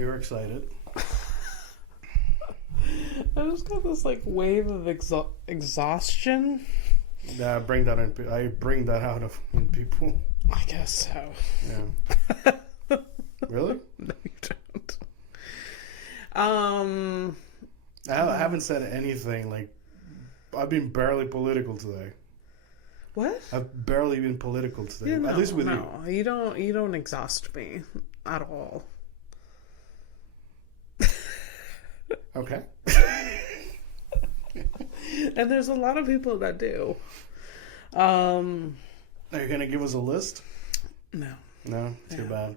you're excited. I just got this like wave of exhaustion. Yeah, I bring that out of in people. I guess so. Yeah. Really? No, you don't. I haven't said anything. Like, I've been barely political today. What? I've barely been political today. Yeah, no, At least with you. You don't exhaust me at all. Okay. And there's a lot of people that do. Are you gonna give us a list? No. No? Too bad.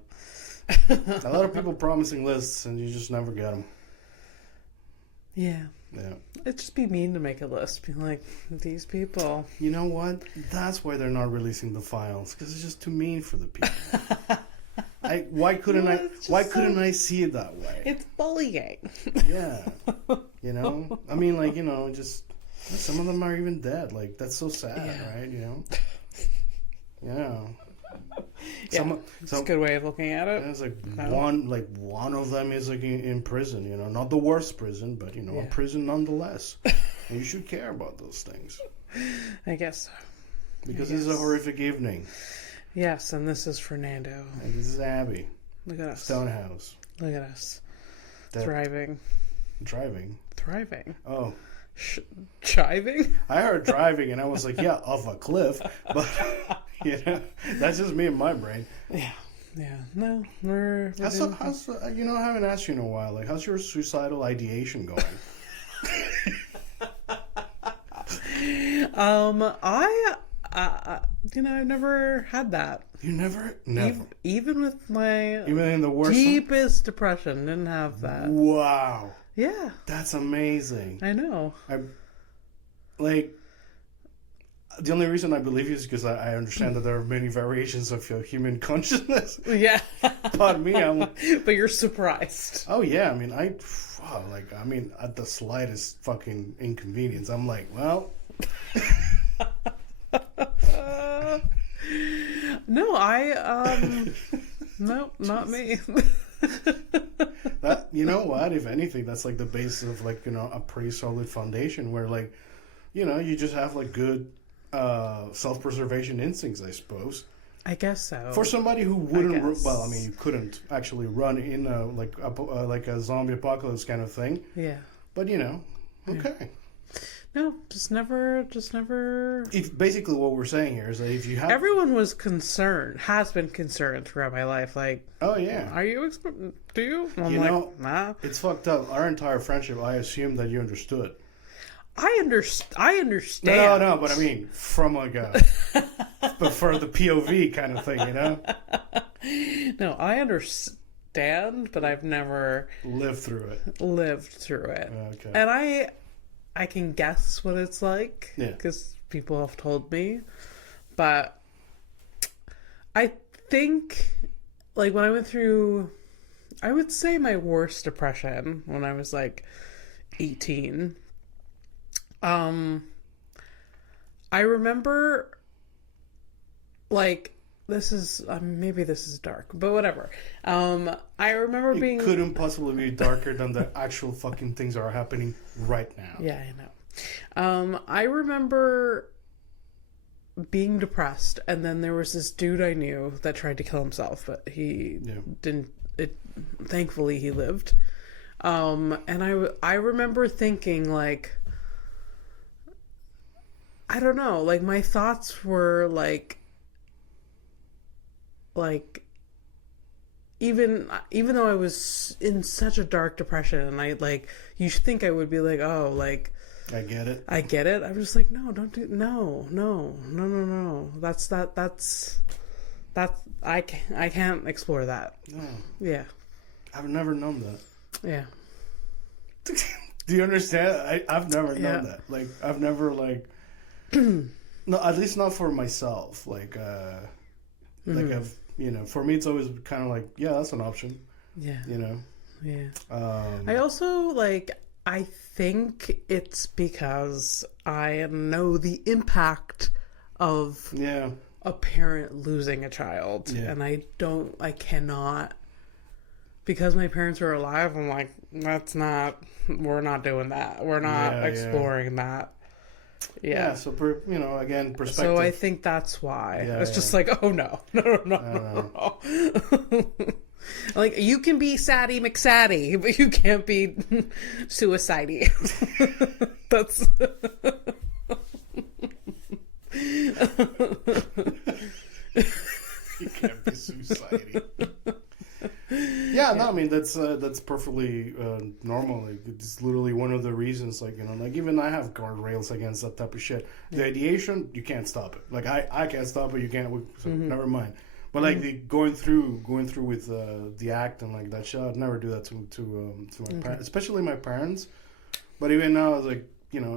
A lot of people promising lists and you just never get them. Yeah. Yeah. It'd just be mean to make a list. Be like, these people. You know what? That's why they're not releasing the files, because it's just too mean for the people. Why couldn't I see it that way? It's bullying. Yeah. You know? I mean, like, you know, just some of them are even dead. Like, that's so sad, right? You know? Yeah. It's a good way of looking at it. It's like one of them is like in prison, you know, not the worst prison, but you know, a prison nonetheless. And you should care about those things. I guess so. Because this is a horrific evening. Yes, and this is Fernando. And this is Abby. Look at us. Stonehouse. Look at us. Thriving. Driving. Thriving. Oh. Chiving? I heard driving and I was like, yeah, off a cliff. But, you know, that's just me in my brain. Yeah. Yeah. No, we're how's you know, I haven't asked you in a while. Like, how's your suicidal ideation going? You know, I've never had that. You never? Even with my even in the worst deepest depression, didn't have that. Wow. Yeah. That's amazing. I know. The only reason I believe you is because I understand that there are many variations of your human consciousness. Yeah. But me, But you're surprised. Oh yeah, I mean, at the slightest fucking inconvenience, I'm like, well. No, nope, not me. That, you know what? If anything, that's like the basis of like, you know, a pretty solid foundation where like, you know, you just have like good self-preservation instincts, I suppose. I guess so. For somebody who wouldn't, you couldn't actually run in like a zombie apocalypse kind of thing. Yeah. But you know, okay. Yeah. No, just never. If basically what we're saying here is that if you have, everyone has been concerned throughout my life. Like, oh yeah, are you? Do you? I'm know, nah. It's fucked up. Our entire friendship, I assumed that you understood. I understand. No, but I mean, from like but for the POV kind of thing, you know? No, I understand, but I've never lived through it. Okay. And I can guess what it's like, because people have told me, but I think, like, when I went through, I would say my worst depression when I was like 18. I remember, like, this is maybe this is dark, but whatever. I remember being. It couldn't possibly be darker than the actual fucking things that are happening right now. Yeah, I know. I remember being depressed, and then there was this dude I knew that tried to kill himself, but he didn't. Thankfully, he lived. And I remember thinking, like, I don't know, like, my thoughts were like even though I was in such a dark depression, and I, like, you should think I would be like, oh, like, I get it. I was just like, no, don't do, no. That's I can't explore that. No. Yeah. I've never known that. Yeah. Do you understand? I've never known that. Like, I've never, like, no, at least not for myself. Like, like I've, you know, for me, it's always kind of like, yeah, that's an option. Yeah. You know? Yeah. I also, like, I think it's because I know the impact of a parent losing a child. Yeah. And I cannot because my parents were alive, I'm like, we're not doing that. We're not exploring that. Yeah. So, again, perspective. So I think that's why. It's just like, oh, no. No. Like, you can be Sadie McSaddy, but you can't be suicidey. That's... You can't be suicidey. Yeah, no, I mean that's perfectly normal. Like, it's literally one of the reasons. Like, like even I have guardrails against that type of shit. The ideation, you can't stop it. Like I can't stop it. You can't. So never mind. But like the going through with the act and like that shit, I'd never do that to my parents, especially my parents. But even now, like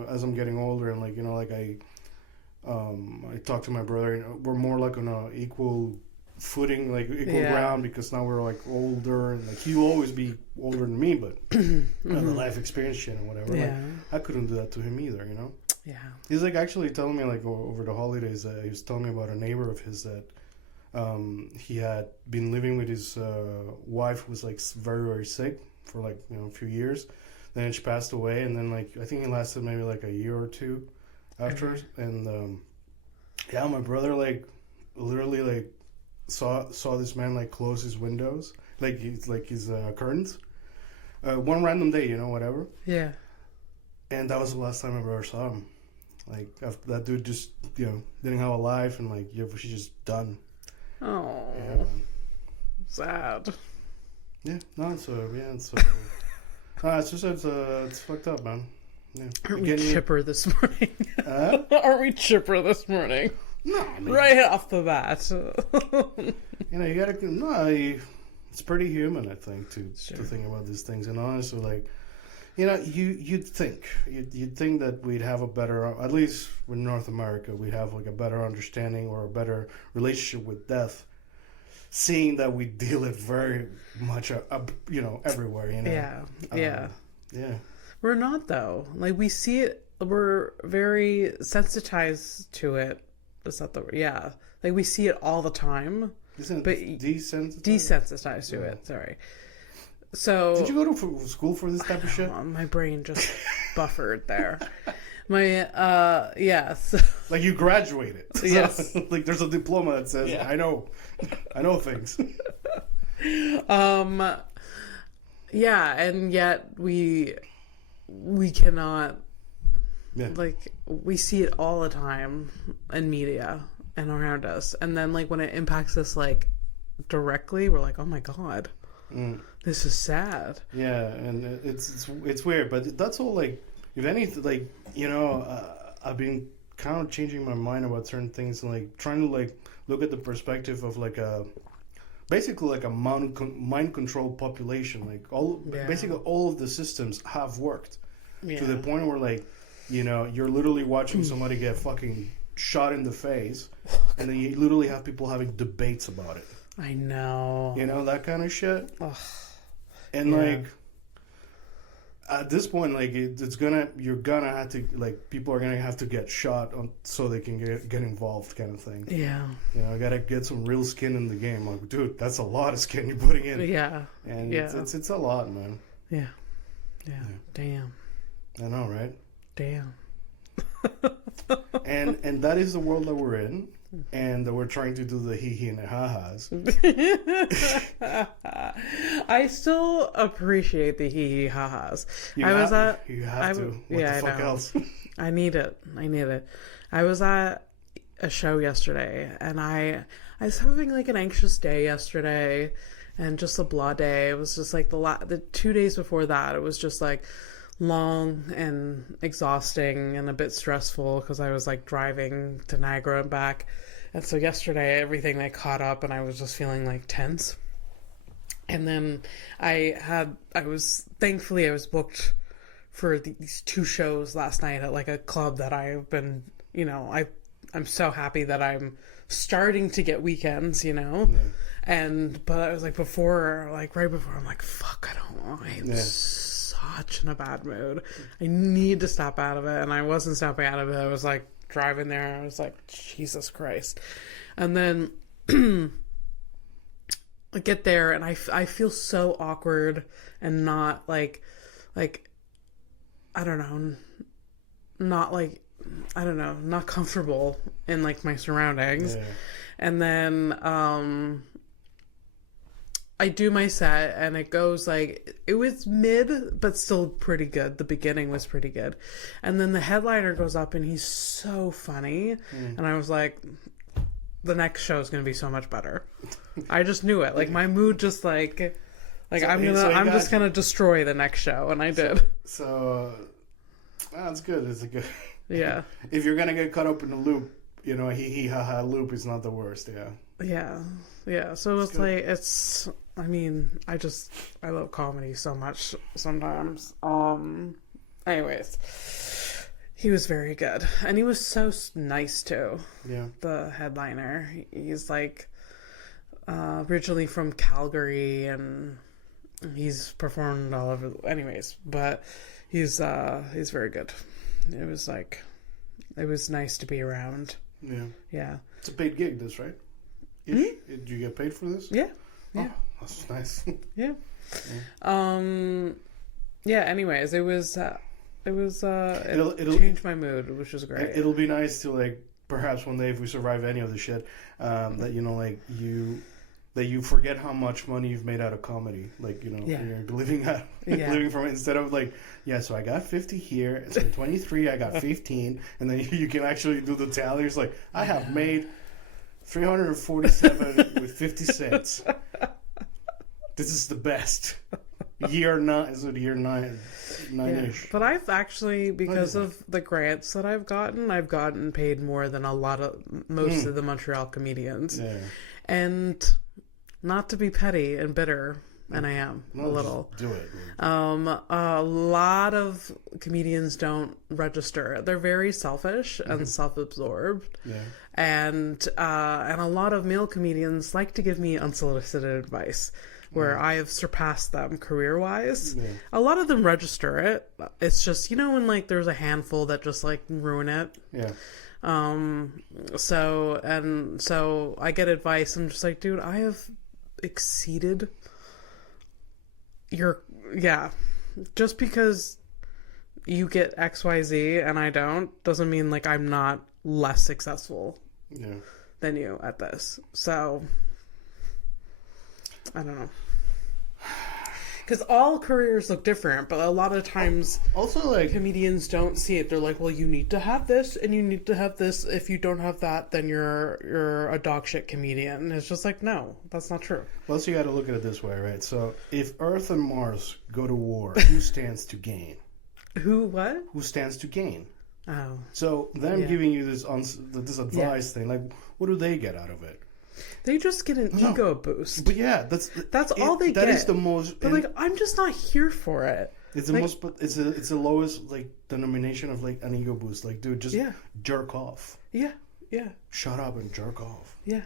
as I'm getting older and like like I talk to my brother, we're more like on a equal footing, like equal ground, because now we're like older and like he will always be older than me, but the life experience shit and whatever. Like, I couldn't do that to him either, Yeah. He's like actually telling me like over the holidays that he was telling me about a neighbor of his that he had been living with his wife who was like very, very sick for like a few years. Then she passed away, and then like I think it lasted maybe like a year or two after. And my brother like literally like saw this man like close his windows, like his curtains, one random day, whatever. Yeah. And that was the last time my brother saw him. Like after that dude just didn't have a life, and like she's just done. Oh, sad. Yeah, no, it's it's fucked up, man. Yeah. Aren't we chipper this morning? Aren't we chipper this morning? No, I mean, right off the bat. You gotta. No, it's pretty human, I think, to think about these things. And honestly, like, you'd think that we'd have a better, at least in North America, we'd have like a better understanding or a better relationship with death, seeing that we deal it very much, everywhere. Yeah. We're not though. Like we see it. We're very sensitized to it. Is that the word? Yeah. Like we see it all the time. Isn't it desensitized to it? Sorry. So did you go to school for this type of shit? My brain just buffered there. My yes. Like you graduated. Yes. So, like there's a diploma that says I know things. Yeah, and yet we cannot. Yeah. Like we see it all the time in media and around us, and then like when it impacts us like directly, we're like, oh my god, this is sad. Yeah, and it's weird, but that's all. Like if anything, like I've been kind of changing my mind about certain things and like trying to like look at the perspective of like basically like a mind controlled population. Like basically all of the systems have worked to the point where like. You're literally watching somebody get fucking shot in the face, and then you literally have people having debates about it. I know. That kind of shit. Ugh. And like, at this point, like, you're gonna have to, like, people are gonna have to get shot so they can get involved, kind of thing. Yeah. I gotta get some real skin in the game. Like, dude, that's a lot of skin you're putting in. Yeah. And it's a lot, man. Yeah. Damn. I know, right? Damn. and that is the world that we're in, and that we're trying to do the hee and the ha-has. I still appreciate the hee ha-has. You have to. What the fuck else? I need it. I was at a show yesterday, and I was having like an anxious day yesterday, and just a blah day. It was just like the 2 days before that, it was just like long and exhausting and a bit stressful because I was like driving to Niagara and back. And so yesterday everything like caught up and I was just feeling like tense. And then I was booked for these 2 shows last night at like a club that I've been, I'm so happy that I'm starting to get weekends, but I was like right before I'm like, fuck, I'm such in a bad mood. I need to step out of it, and I wasn't stepping out of it. I was like driving there. I was like, Jesus Christ. And then get there and I feel so awkward and not like I don't know, not like, I don't know, not comfortable in like my surroundings. Yeah. And then I do my set and it goes like, it was mid but still pretty good. The beginning was pretty good. And then the headliner goes up and he's so funny. And I was like, the next show is going to be so much better. I just knew it. Like my mood just like I'm just going to destroy the next show, and I did. So that's good. It's a good. Yeah. If you're going to get caught up in the loop, you know, hee ha ha loop is not the worst. Yeah. Yeah. Yeah. So it's like, it's, I mean, I love comedy so much sometimes. Anyways, he was very good. And he was so nice too. Yeah. The headliner. He's like, originally from Calgary, and he's performed all over. Anyways, but he's very good. It was like, it was nice to be around. Yeah. Yeah. It's a paid gig, this, right? Mm-hmm. Did you get paid for this? Yeah. Yeah. Oh, that's nice. Yeah. Yeah. Anyways, it changed my mood, which was great. It'll be nice to, like, perhaps one day, if we survive any of the shit, that, you know, like, you forget how much money you've made out of comedy. Like, you know, you're living from it, instead of like, so I got 50 here, so 23, I got 15, and then you can actually do the tally. It's like, I have made 347 with 50 cents. This is the best. Year 9, is it year 9-ish? Yeah. But I've actually, because of the grants that I've gotten paid more than most of the Montreal comedians. Yeah. And not to be petty and bitter, and I am a little. Do it. A lot of comedians don't register. They're very selfish and self-absorbed. Yeah. And a lot of male comedians like to give me unsolicited advice, where I have surpassed them career-wise. Yeah. A lot of them register it. It's just, you know, when like there's a handful that just like ruin it. Yeah. So I get advice. I'm just like, dude, I have exceeded your, just because you get XYZ and I don't, doesn't mean like I'm not less successful than you at this. So I don't know. Because all careers look different, but a lot of times also, like, comedians don't see it. They're like, well, you need to have this and you need to have this. If you don't have that, then you're a dog shit comedian. And it's just like, no, that's not true. Well, so you got to look at it this way, right? So if Earth and Mars go to war, who stands to gain? Who stands to gain? Oh. So them giving you this advice thing, like, what do they get out of it? They just get an ego boost. But that's all they get. That is the most. But like, I'm just not here for it. It's the most. It's the lowest like denomination of like an ego boost. Like, dude, just jerk off. Yeah. Yeah. Shut up and jerk off. Yeah.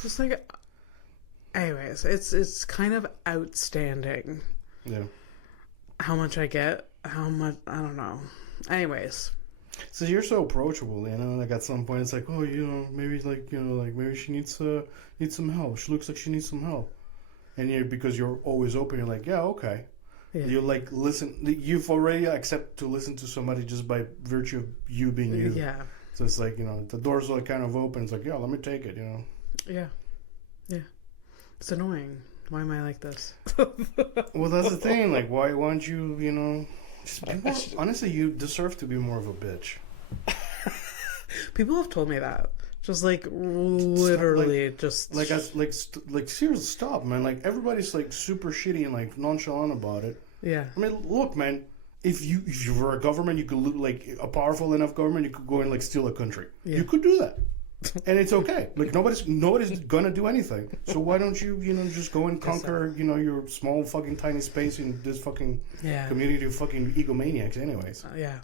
Just like. Anyways, it's kind of outstanding. Yeah. How much I get? How much? I don't know. Anyways. So you're so approachable, you know. Like at some point, it's like, oh, you know, maybe like, you know, like maybe she needs some help. She looks like she needs some help, and because you're always open, you're like, yeah, okay. Yeah. You like listen. You've already accepted to listen to somebody just by virtue of you being you. Yeah. So it's like, you know, the doors are kind of open. It's like, yeah, let me take it, you know. Yeah. Yeah. It's annoying. Why am I like this? Well, that's the thing. Like, why don't you, you know? Honestly, you deserve to be more of a bitch. People have told me that. Just like literally, seriously, stop, man. Like everybody's like super shitty and like nonchalant about it. Yeah. I mean, look, man. If you were a government, you could like a powerful enough government, you could go and like steal a country. Yeah. You could do that. And it's okay. Like nobody's gonna do anything. So why don't you, you know, just go and conquer, you know, your small fucking tiny space in this fucking community of fucking egomaniacs, anyways. Yeah,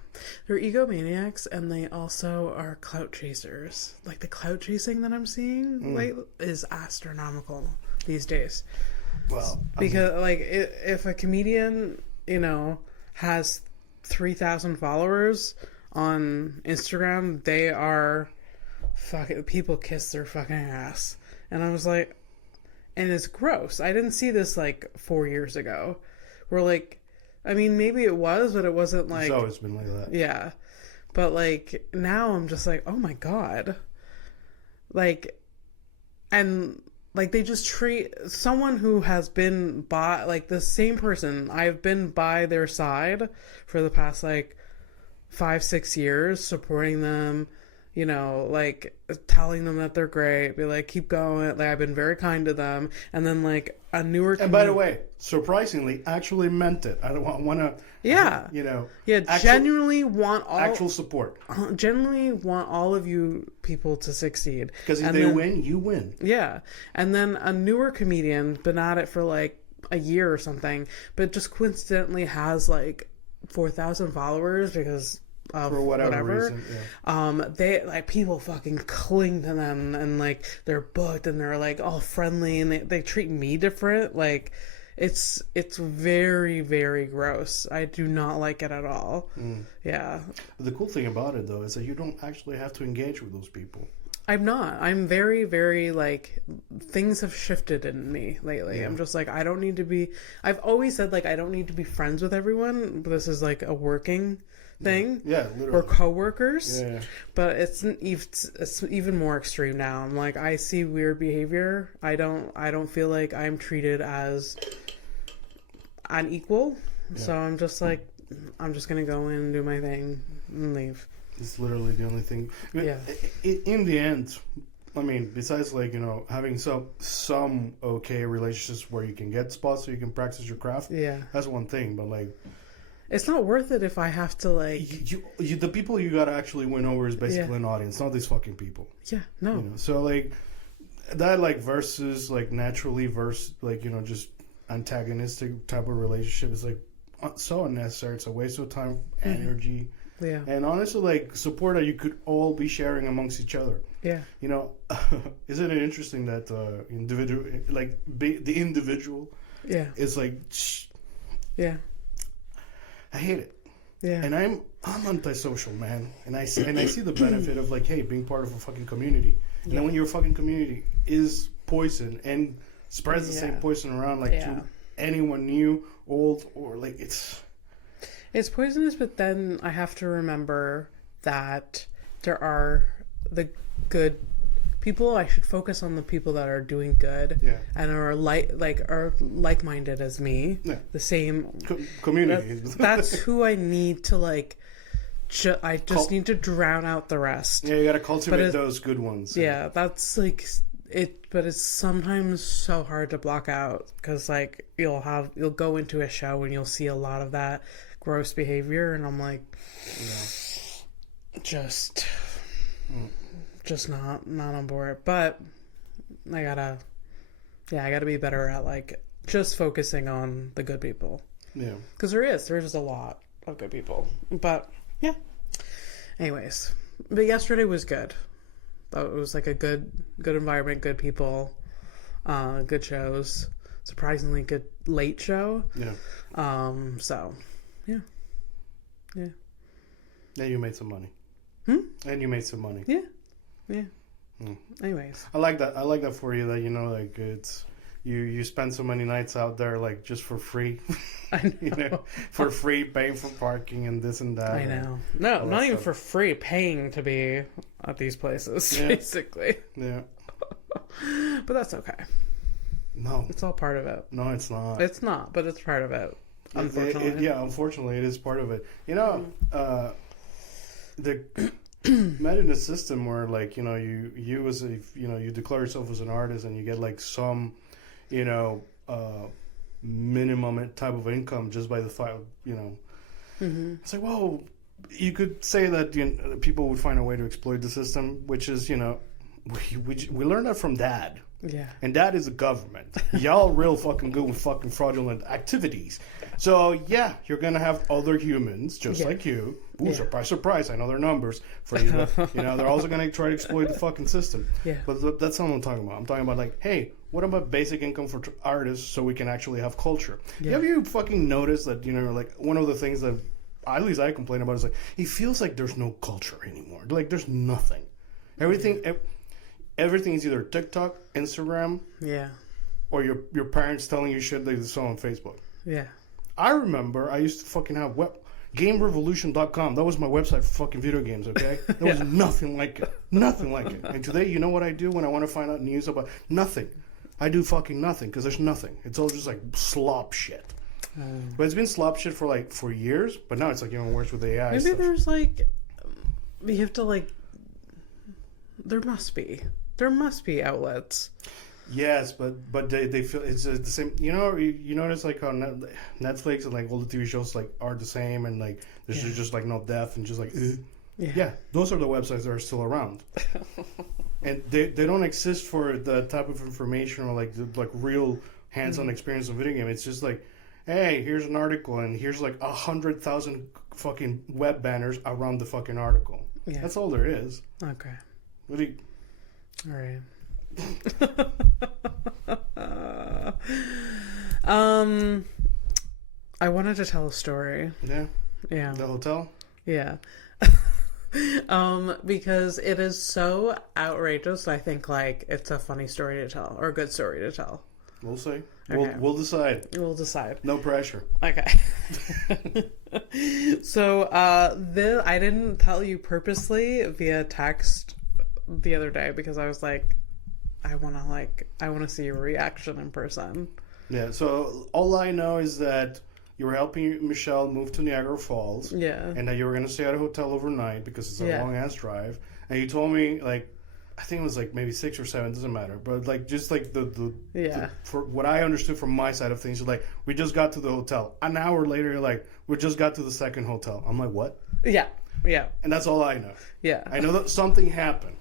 they're egomaniacs, and they also are clout chasers. Like the clout chasing that I'm seeing, like, is astronomical these days. Well, because like if a comedian, you know, has 3,000 followers on Instagram, they are. Fuck it, people kiss their fucking ass. And I was like, and it's gross. I didn't see this like 4 years ago. Where like, I mean, maybe it was, but it wasn't like. It's always been like that. Yeah, but like now I'm just like, oh my god, like, and like they just treat someone who has been by like the same person. I've been by their side for the past like 5-6 years, supporting them, you know, like telling them that they're great, be like, keep going. Like I've been very kind to them, and then like a newer. And by the way, surprisingly, actually meant it. I don't want to. Yeah. You know. Yeah. Genuinely want actual support. Genuinely want all of you people to succeed. Because if they win, you win. Yeah, and then a newer comedian, been at it for like a year or something, but just coincidentally has like 4,000 followers because. For whatever reason, yeah. They like people fucking cling to them and like they're booked and they're like all friendly and they treat me different. Like it's very, very gross. I do not like it at all. Yeah. The cool thing about it though is that you don't actually have to engage with those people. I'm not. I'm very, very like things have shifted in me lately. Yeah. I'm just like I don't need to be. I've always said like I don't need to be friends with everyone. But this is like a working thing. Yeah, literally. We're coworkers. Yeah. But it's even more extreme now. I'm like I see weird behavior. I don't feel like I'm treated as unequal. Yeah. So I'm just like I'm just gonna go in and do my thing and leave. It's literally the only thing. Yeah. In the end, I mean, besides like, you know, having some okay relationships where you can get spots so you can practice your craft. Yeah. That's one thing, but like. It's not worth it if I have to like. You the people you gotta actually win over is basically an audience, not these fucking people. Yeah. No. You know? So like that like versus like naturally like, you know, just antagonistic type of relationship is like so unnecessary. It's a waste of time, energy. Yeah. And honestly, like, support that you could all be sharing amongst each other. Yeah. You know, isn't it interesting that the individual yeah. is like... Yeah. I hate it. Yeah. And I'm antisocial, man. And I see the benefit of, like, hey, being part of a fucking community. And then when your fucking community is poison and spreads the same poison around, like, to anyone new, old, or, like, It's poisonous, but then I have to remember that there are the good people. I should focus on the people that are doing good and are like-minded as me. Yeah. The same community. That's who I need to like. I just need to drown out the rest. Yeah, you gotta cultivate those good ones. Yeah, that's like it. But it's sometimes so hard to block out because like you'll go into a show and you'll see a lot of that gross behavior, and I'm like, just not on board. But I gotta be better at like just focusing on the good people. Yeah, because there's just a lot of good people. But yeah, anyways, but yesterday was good. It was like a good environment, good people, good shows. Surprisingly good late show. Yeah. So. Yeah. Yeah. And you made some money. And you made some money. Yeah. Yeah. Anyways. I like that for you, that, you know, like it's you spend so many nights out there like just for free. I know. You know, for free, paying for parking and this and that. I know. No, not even for free, paying to be at these places, basically. Yeah. But that's okay. No. It's all part of it. No, it's not. It's not, but it's part of it. Unfortunately. Unfortunately, it is part of it. You know, the met in a system where, like, you know, you as if, you know, you declare yourself as an artist and you get like some, you know, minimum type of income just by the fact, you know, it's like, well, you could say that, you know, people would find a way to exploit the system, which is, you know, we learned that from Dad. Yeah. And that is the government. Y'all real fucking good with fucking fraudulent activities. So, yeah, you're going to have other humans just like you. Ooh, surprise, surprise. I know their numbers for you. But, you know, they're also going to try to exploit the fucking system. Yeah. But that's not what I'm talking about. I'm talking about, like, hey, what about basic income for artists so we can actually have culture? Yeah. Have you fucking noticed that, you know, like, one of the things that at least I complain about is, like, it feels like there's no culture anymore. Like, there's nothing. Everything is either TikTok, Instagram, or your parents telling you shit they saw on Facebook. Yeah. I remember I used to fucking have GameRevolution.com. That was my website for fucking video games, okay? There was nothing like it. Nothing like it. And today, you know what I do when I want to find out news about... Nothing. I do fucking nothing, because there's nothing. It's all just like slop shit. But it's been slop shit for years, but now it's like even worse with AI maybe stuff. There's like... We have to like... There must be outlets. Yes, but they feel it's the same. You notice like on Netflix and like all the TV shows like are the same, and like there's just like no depth and just like yeah, those are the websites that are still around, and they don't exist for the type of information or like the real hands-on experience of video game. It's just like, hey, here's an article and here's like 100,000 fucking web banners around the fucking article. Yeah. That's all there is. Okay. What do you? All right. I wanted to tell a story. Yeah. The hotel? Yeah. Because it is so outrageous. I think like it's a funny story to tell or a good story to tell. We'll see. Okay. We'll decide. We'll decide. No pressure. Okay. So I didn't tell you purposely via text the other day because I was like, I want to see your reaction in person. Yeah. So all I know is that you were helping Michelle move to Niagara Falls. Yeah. And that you were going to stay at a hotel overnight because it's a long ass drive. And you told me like, I think it was like maybe 6 or 7, doesn't matter. But like just like the for what I understood from my side of things, you're like, we just got to the hotel. An hour later, you're like, we just got to the second hotel. I'm like, what? Yeah. Yeah. And that's all I know. Yeah. I know that something happened.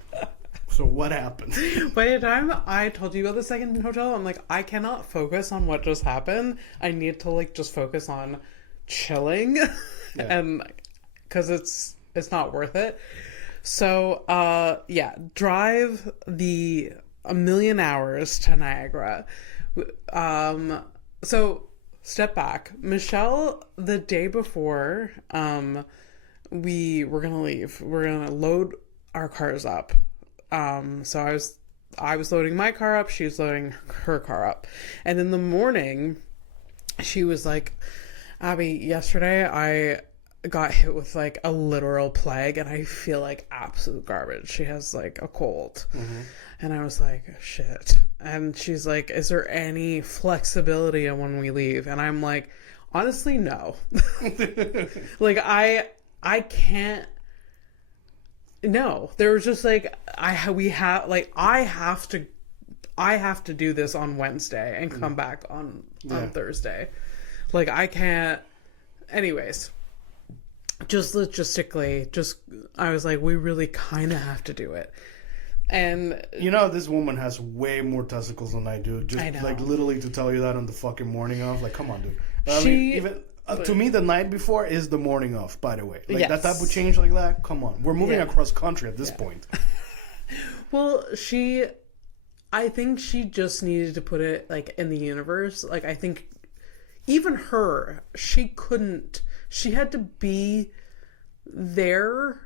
So what happened? By the time I told you about the second hotel, I'm like, I cannot focus on what just happened. I need to like just focus on chilling, and because it's not worth it. So drive a million hours to Niagara. So step back, Michelle. The day before, we were gonna leave. We're gonna load our cars up. So I was loading my car up, she was loading her car up. And in the morning, she was like, Abby, yesterday I got hit with like a literal plague and I feel like absolute garbage. She has like a cold. Mm-hmm. And I was like, shit. And she's like, is there any flexibility in when we leave? And I'm like, honestly, no. Like I can't. No, there was just like I have to do this on Wednesday and come back on Thursday. Like I can't. Anyways, just logistically, I was like, we really kind of have to do it. And this woman has way more testicles than I do. Just like literally to tell you that on the fucking morning of, like, come on, dude. I mean, even. To me, the night before is the morning of, by the way. Like, that type of change like that, come on. We're moving across country at this point. Well, I think she just needed to put it, like, in the universe. Like, I think even her, she had to be there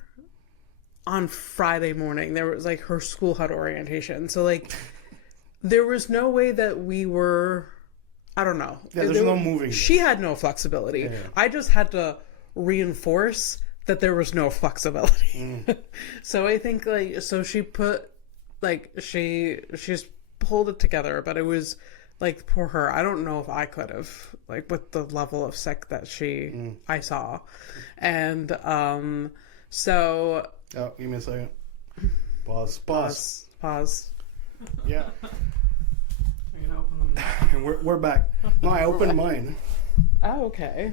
on Friday morning. There was, like, her school had orientation. So, like, there was no way that we were... I don't know. Yeah, there's no moving. She had no flexibility. Yeah. I just had to reinforce that there was no flexibility. So I think she put she's pulled it together, but it was like poor her. I don't know if I could have with the level of sick that I saw, and so. Oh, give me a second. Pause. Yeah. Open them. And we're back. No, I opened mine. Oh, okay.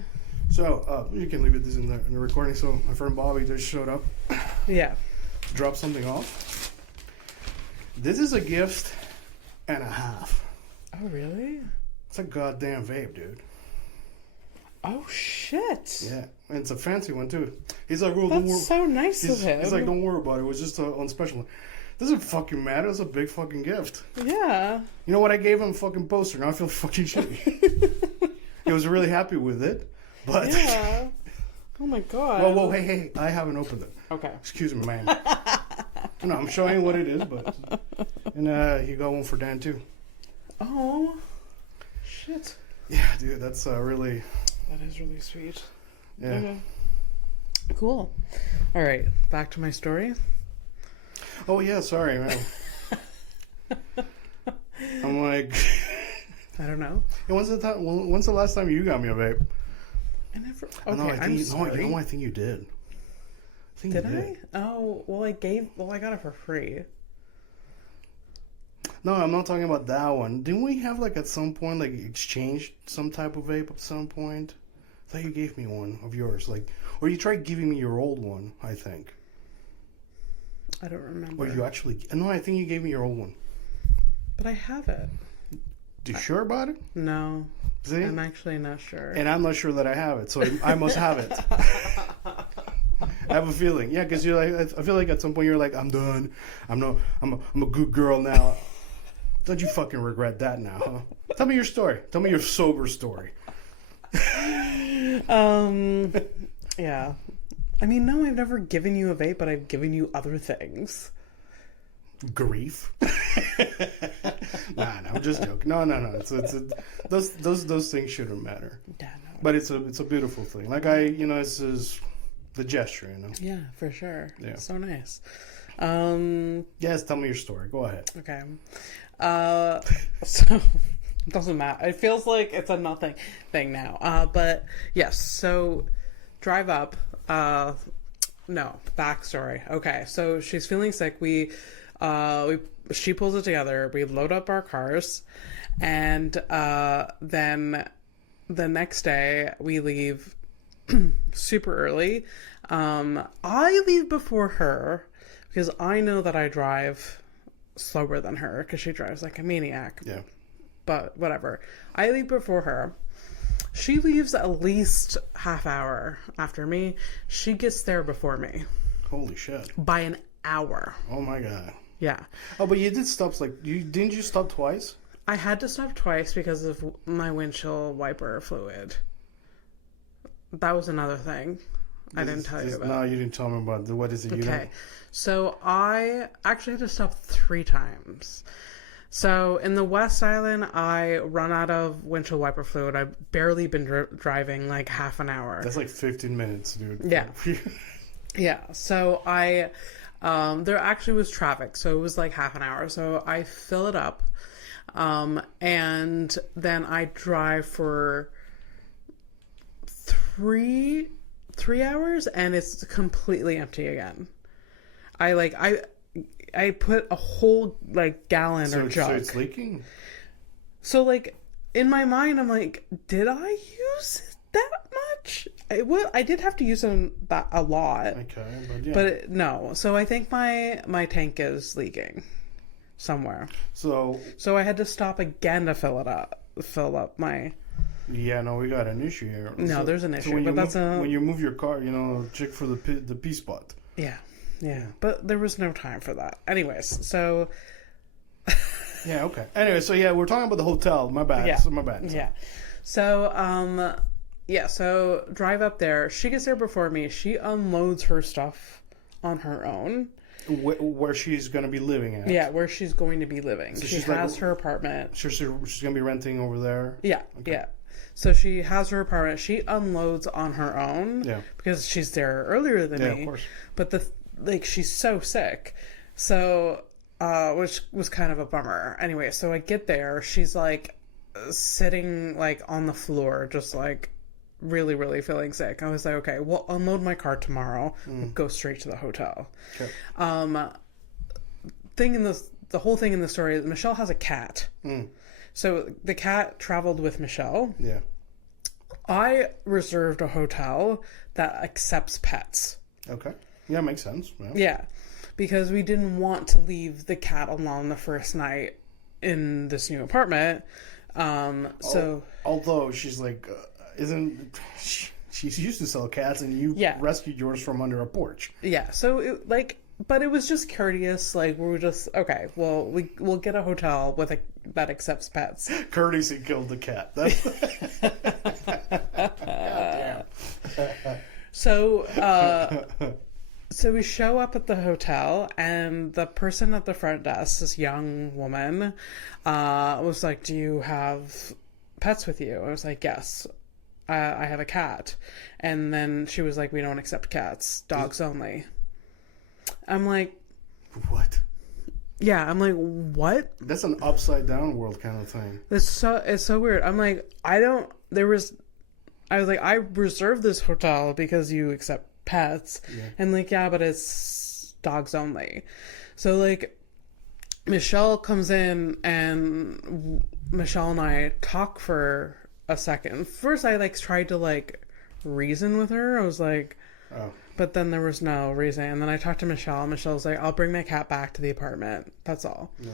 So you can leave this in the recording. So my friend Bobby just showed up. Yeah. To drop something off. This is a gift and a half. Oh, really? It's a goddamn vape, dude. Oh shit. Yeah, and it's a fancy one too. He's like, "Oh, don't worry." That's so nice of him. He's like, "Don't worry about it. It was just on special." Doesn't fucking matter. It's a big fucking gift. Yeah. You know what? I gave him a fucking poster. Now I feel fucking shitty. He was really happy with it, but yeah. Oh my god. Whoa, hey! I haven't opened it. Okay. Excuse me, man. No, I'm showing you what it is, but and you got one for Dan too. Oh, shit. Yeah, dude, that's really... That is really sweet. Yeah. Okay. Cool. All right, back to my story. Oh, yeah, sorry, man. I'm like... I don't know. Hey, when's the last time you got me a vape? I never... Okay, I'm sorry. sorry. You know, I think you did. Did I? Oh, well, I got it for free. No, I'm not talking about that one. Didn't we have, like, at some point, like, exchanged some type of vape at some point? I thought you gave me one of yours. Like, or you tried giving me your old one, I think. I don't remember. Or you actually... No, I think you gave me your old one. But I have it. You sure about it? No. See? I'm actually not sure. And I'm not sure that I have it, so I must have it. I have a feeling. Yeah, because you're like... I feel like at some point you're like, I'm done. I'm a good girl now. Don't you fucking regret that now, huh? Tell me your story. Tell me your sober story. Yeah. I mean, no, I've never given you a vape, but I've given you other things. Grief? Nah, I'm just joking. No. Those things shouldn't matter. Yeah, no. But it's a beautiful thing. Like it's the gesture, you know. Yeah, for sure. Yeah. So nice. Yes, tell me your story. Go ahead. Okay. So it doesn't matter. It feels like it's a nothing thing now. But yes, so drive up. No, backstory. Okay, so she's feeling sick. She pulls it together. We load up our cars, and then the next day we leave super early. I leave before her because I know that I drive slower than her because she drives like a maniac. Yeah. But whatever. I leave before her. She leaves at least half hour after me. She gets there before me. Holy shit. By an hour. Oh my god. Yeah. Oh, but you did stop, didn't you stop twice? I had to stop twice because of my windshield wiper fluid. That was another thing I didn't tell you about. No, you didn't tell me about what is it? Okay. So I actually had to stop 3 times. So in the West Island, I run out of windshield wiper fluid. I've barely been driving like half an hour. That's like 15 minutes, dude. Yeah. Yeah. So there actually was traffic. So it was like half an hour. So I fill it up. And then I drive for 3 hours and it's completely empty again. I put a whole gallon or jug. So it's leaking? So in my mind I'm like, did I use it that much? I did have to use them a lot. Okay, but yeah. But no. So I think my tank is leaking somewhere. So I had to stop again to fill up my... Yeah, no, we got an issue here. No, there's an issue, when you move your car, check for the P spot. Yeah. Yeah, but there was no time for that. Anyways, so... Yeah, okay. Anyway, so yeah, we're talking about the hotel. My bad. Yeah. My bad. Yeah. So, so drive up there. She gets there before me. She unloads her stuff on her own. Where she's going to be living at. Yeah, where she's going to be living. So she has her apartment. She's going to be renting over there? Yeah, okay. Yeah. So she has her apartment. She unloads on her own. Yeah. Because she's there earlier than me. Yeah, of course. But she's so sick. So, which was kind of a bummer. Anyway, so I get there. She's sitting on the floor, just really, really feeling sick. I was like, okay, well, unload my car tomorrow. We'll go straight to the hotel. Okay. The whole thing in the story is Michelle has a cat. So the cat traveled with Michelle. Yeah. I reserved a hotel that accepts pets. Okay. Yeah, makes sense. Yeah. Because we didn't want to leave the cat alone the first night in this new apartment. Although she's she's used to sell cats and you rescued yours from under a porch. Yeah. So but it was just courteous. We were just, okay, well, we'll get a hotel that accepts pets. Courtesy killed the cat. That's... God damn. So we show up at the hotel, and the person at the front desk, this young woman, was like, "Do you have pets with you?" I was like, "Yes, I have a cat." And then she was like, "We don't accept cats, dogs only." I'm like, "What?" Yeah, I'm like, "What?" That's an upside down world kind of thing. It's so weird. I'm like, I was like, I reserved this hotel because you accept pets. Yeah. And like, yeah, but it's dogs only. So like, Michelle comes in, and Michelle and I talk for a second. First, I like tried to like reason with her. I was like, oh. But then there was no reason. And then I talked to Michelle. Michelle was like, "I'll bring my cat back to the apartment. That's all." Yeah.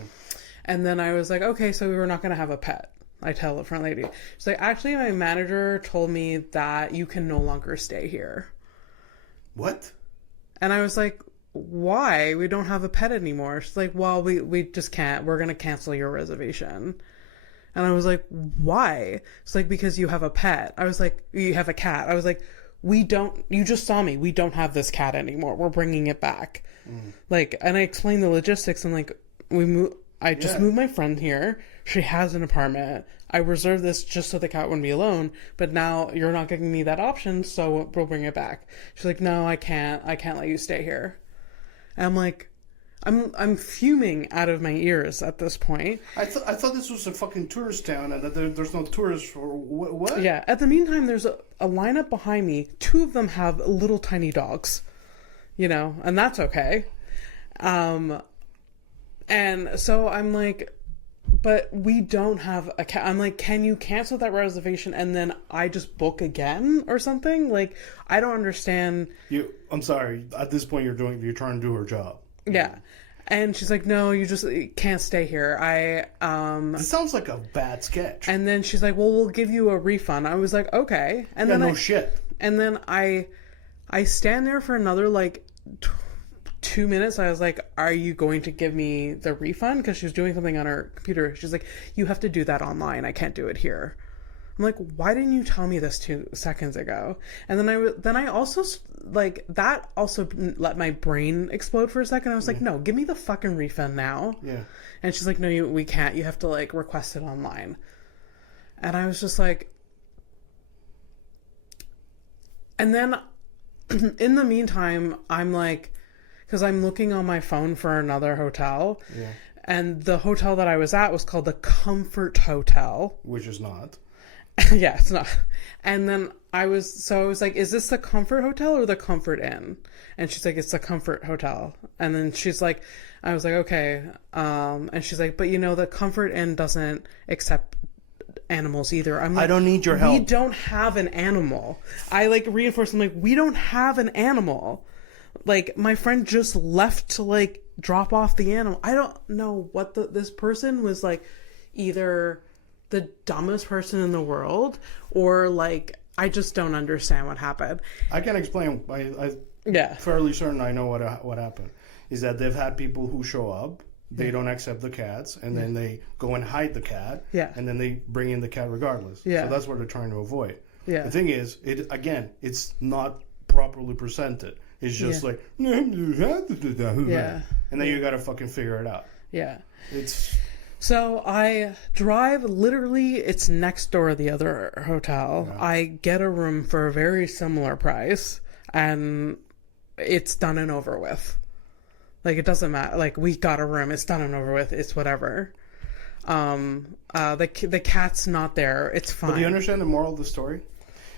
And then I was like, "Okay, so we were not going to have a pet." I tell the front lady. She's like, "Actually, my manager told me that you can no longer stay here." What? And I was like, "Why? We don't have a pet anymore." She's like, "Well, we just can't. We're going to cancel your reservation." And I was like, "Why?" It's like, "Because you have a pet." I was like, "You have a cat." I was like, you just saw me. We don't have this cat anymore. We're bringing it back. Like, and I explained the logistics, and like, I just moved my friend here. She has an apartment. I reserved this just so the cat wouldn't be alone, but now you're not giving me that option, so we'll bring it back. She's like, "No, I can't let you stay here." And I'm like, I'm fuming out of my ears at this point. I thought this was a fucking tourist town, and that there's no tourists for what? Yeah. At the meantime, there's a lineup behind me. 2 of them have little tiny dogs, and that's okay. And so I'm like, "But we don't have a cat." I'm like, "Can you cancel that reservation and then I just book again or something?" Like, I don't understand. I'm sorry. At this point, you're trying to do her job. Yeah. And she's like, "No, you can't stay here." This sounds like a bad sketch. And then she's like, "Well, we'll give you a refund." I was like, "Okay." And yeah, then shit. And then I stand there for another like 2 minutes. I was like, "Are you going to give me the refund?" Because she was doing something on her computer. She's like, "You have to do that online. I can't do it here." I'm like, "Why didn't you tell me this 2 seconds ago?" And then I also like that also let my brain explode for a second. I was like, "No, give me the fucking refund now." Yeah. And she's like, "No, we can't. You have to like request it online." And I was just like, and then in the meantime, I'm like, because I'm looking on my phone for another hotel. Yeah. And the hotel that I was at was called the Comfort Hotel. Which is not. Yeah, it's not. And then I was like, "Is this the Comfort Hotel or the Comfort Inn?" And she's like, "It's the Comfort Hotel." And then she's like, I was like, "Okay." And she's like, "But the Comfort Inn doesn't accept animals either." I'm like, "I don't need your help. We don't have an animal." I like reinforced, I'm like, "We don't have an animal. Like, my friend just left to like drop off the animal." I don't know what this person was like, either the dumbest person in the world, or like, I just don't understand what happened. I can explain. I'm fairly certain I know what happened. Is that they've had people who show up, they don't accept the cats, and then they go and hide the cat, and then they bring in the cat regardless. So that's what they're trying to avoid. Yeah. The thing is, it's not properly presented. It's just like, and then you gotta fucking figure it out. Yeah. It's... So I drive, literally, it's next door to the other hotel. Yeah. I get a room for a very similar price, and it's done and over with. Like, it doesn't matter. Like, we got a room, it's done and over with, it's whatever. The cat's not there, it's fine. But do you understand the moral of the story?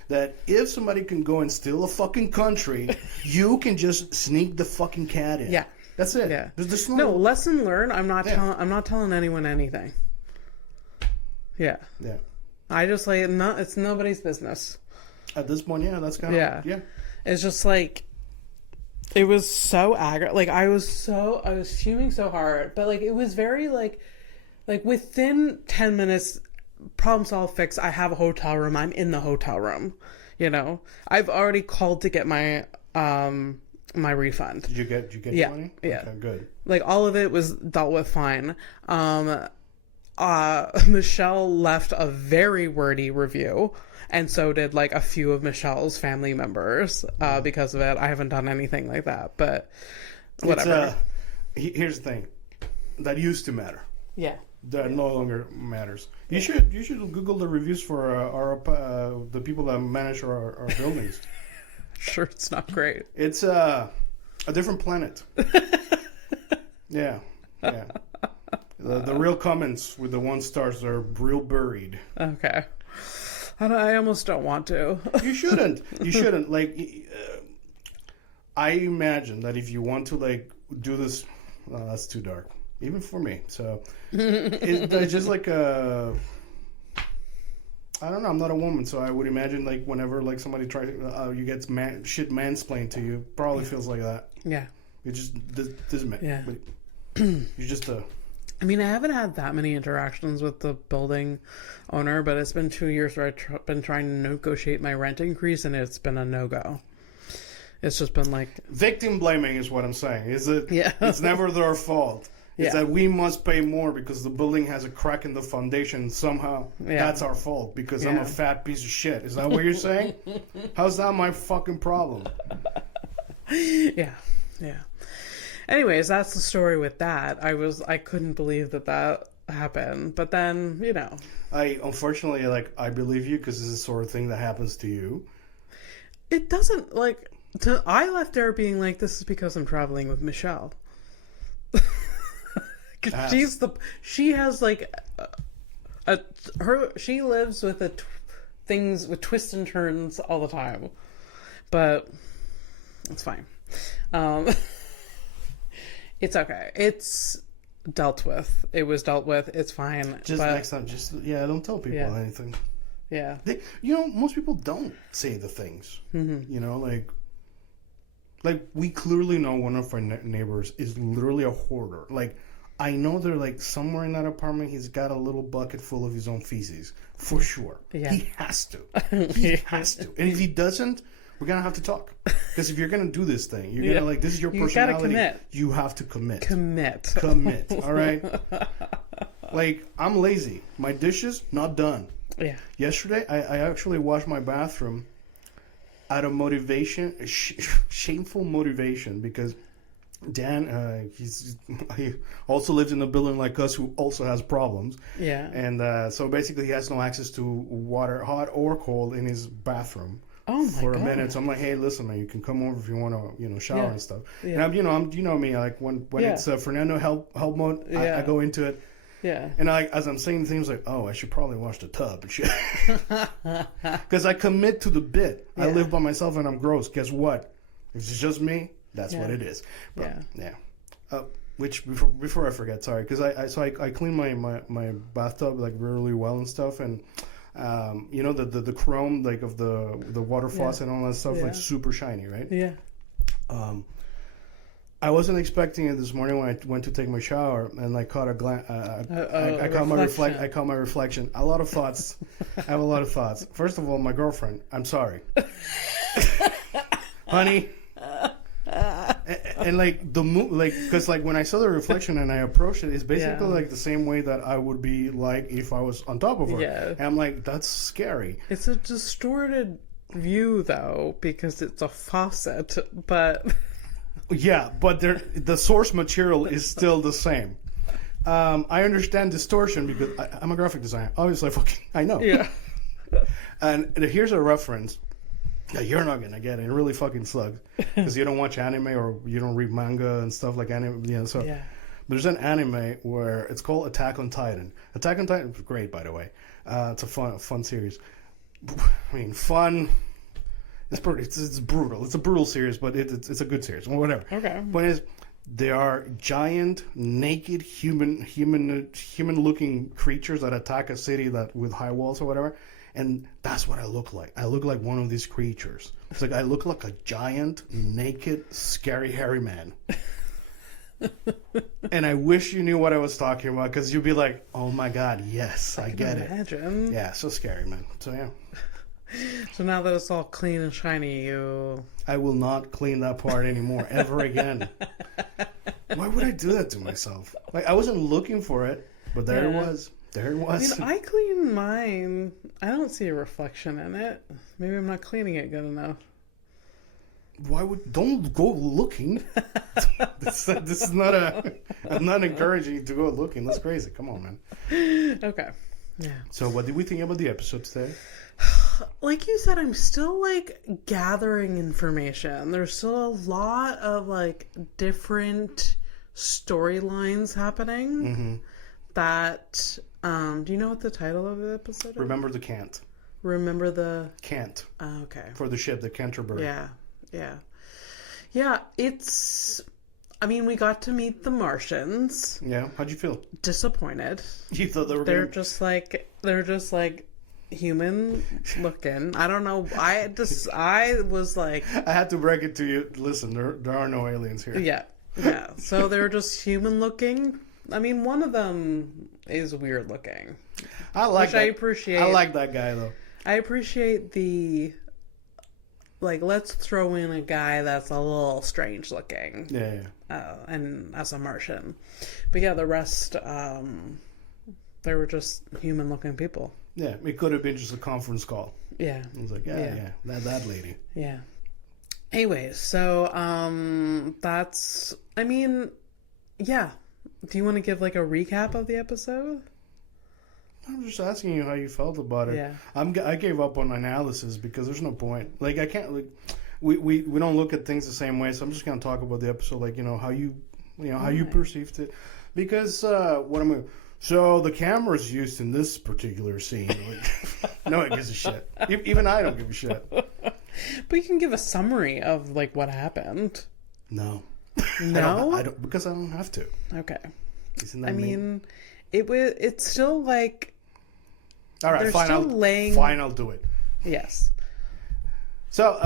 That if somebody can go and steal a fucking country, you can just sneak the fucking cat in. Yeah. That's it. Yeah. There's no lesson learned. I'm not telling anyone anything. Yeah. Yeah. I just like, it's nobody's business. At this point, that's kind of yeah. It's just like, it was so aggravating. Like, I was fuming so hard, but like, it was very like within 10 minutes, problem solved, fixed. I have a hotel room. I'm in the hotel room. I've already called to get my my refund. Did you get your money? Yeah. Okay, good. Like, all of it was dealt with fine. Michelle left a very wordy review, and so did like a few of Michelle's family members because of it. I haven't done anything like that, but whatever. Here's the thing. That used to matter. Yeah. That no longer matters. You should Google the reviews for the people that manage our buildings. Sure, it's not great. It's a different planet. Yeah. The real comments with the 1 stars are real buried. Okay. I almost don't want to. You shouldn't. Like, I imagine that if you want to like do this, that's too dark, even for me. So it's just like a. I don't know. I'm not a woman, so I would imagine like whenever like somebody tries, you get shit mansplained to you. Probably feels like that. Yeah. It just doesn't. Yeah. You're just I mean, I haven't had that many interactions with the building owner, but it's been 2 years where I've been trying to negotiate my rent increase, and it's been a no-go. It's just been like... Victim blaming is what I'm saying. Is it? Yeah. It's never their fault. It's that we must pay more because the building has a crack in the foundation. Somehow, that's our fault because I'm a fat piece of shit. Is that what you're saying? How's that my fucking problem? Yeah. Anyways, that's the story with that. I couldn't believe that happened. But then, you know. Unfortunately, I believe you because this is the sort of thing that happens to you. It doesn't, I left there being like, this is because I'm traveling with Michelle. She has she lives with things with twists and turns all the time. But it's fine. It's okay. It's dealt with. It was dealt with. It's fine. Next time, don't tell people anything. Yeah. Most people don't say the things. Mm-hmm. Like we clearly know one of our neighbors is literally a hoarder. Like, I know they're somewhere in that apartment, he's got a little bucket full of his own feces. For sure. Yeah. He has to. He has to. And if he doesn't, we're going to have to talk. Because if you're going to do this thing, you're going to, this is your personality. You have to commit. Commit. All right? I'm lazy. My dishes, not done. Yeah. Yesterday, I actually washed my bathroom out of motivation, shameful motivation, because Dan, he also lives in a building like us who also has problems. Yeah. And so basically he has no access to water, hot or cold, in his bathroom. Oh my for God. A minute. So I'm like, hey, listen, man, you can come over if you want to, shower and stuff. Yeah. And I'm me, when it's Fernando help mode, I go into it. Yeah. And as I'm saying things like, oh, I should probably wash the tub and shit. Because I commit to the bit. Yeah. I live by myself and I'm gross. Guess what? If it's just me, that's what it is. But, which before I forget, sorry, because I clean my bathtub really well and stuff, and the chrome of the water faucet and all that stuff super shiny, right? Yeah. I wasn't expecting it this morning when I went to take my shower, and I caught I caught my reflection. A lot of thoughts. I have a lot of thoughts. First of all, my girlfriend. I'm sorry, honey. And because when I saw the reflection and I approached it, it's basically the same way that I would be if I was on top of her. Yeah. And I'm like, that's scary. It's a distorted view though, because it's a faucet, but. Yeah, but the source material is still the same. I understand distortion because I'm a graphic designer. Obviously, I know. Yeah. And here's a reference that you're not gonna get. It really fucking sucks because you don't watch anime or you don't read manga and stuff like anime. So there's an anime where it's called Attack on Titan. Attack on Titan is great, by the way. It's a fun series. I mean, fun. It's brutal. It's a brutal series, but it's a good series. Whatever. Okay. But they are giant, naked, human-looking creatures that attack a city with high walls or whatever, and that's what I look like. I look like one of these creatures. It's like I look like a giant, naked, scary, hairy man. And I wish you knew what I was talking about, because you'd be like, "Oh my God, yes, I get it." Imagine. Yeah, so scary, man. So yeah. So now that it's all clean and shiny, I will not clean that part anymore, ever again. Why would I do that to myself? I wasn't looking for it, but there it was. There it was. I clean mine. I don't see a reflection in it. Maybe I'm not cleaning it good enough. Don't go looking. This is not I'm not encouraging you to go looking. That's crazy. Come on, man. Okay. Yeah. So what did we think about the episode today? Like you said, I'm still like gathering information. There's still a lot of like different storylines happening that do you know what the title of the episode is? Remember the Cant. Remember the Cant. Oh, okay. For the ship, the Canterbury. Yeah, it's I mean, we got to meet the Martians. Yeah, how'd you feel? Disappointed. You thought they were they're just like human looking. I don't know. I was like, I had to break it to you. Listen, there are no aliens here. Yeah. So they're just human looking. I mean, one of them is weird looking. I like that. I appreciate. I like that guy though. I appreciate the let's throw in a guy that's a little strange looking. Yeah. And as a Martian, but yeah, the rest they were just human looking people. Yeah, it could have been just a conference call. Yeah. I was like, yeah, that lady. Yeah. Anyways, so that's I mean, yeah. Do you want to give like a recap of the episode? I'm just asking you how you felt about it. Yeah. I gave up on analysis because there's no point. Like I can't like we don't look at things the same way, so I'm just gonna talk about the episode like, how you how you perceived it. Because so the camera's used in this particular scene. No one gives a shit. Even I don't give a shit. But you can give a summary of like what happened. No. No? I don't because I don't have to. Okay. Isn't that mean? It's still like all right, fine. I'll do it. Yes. So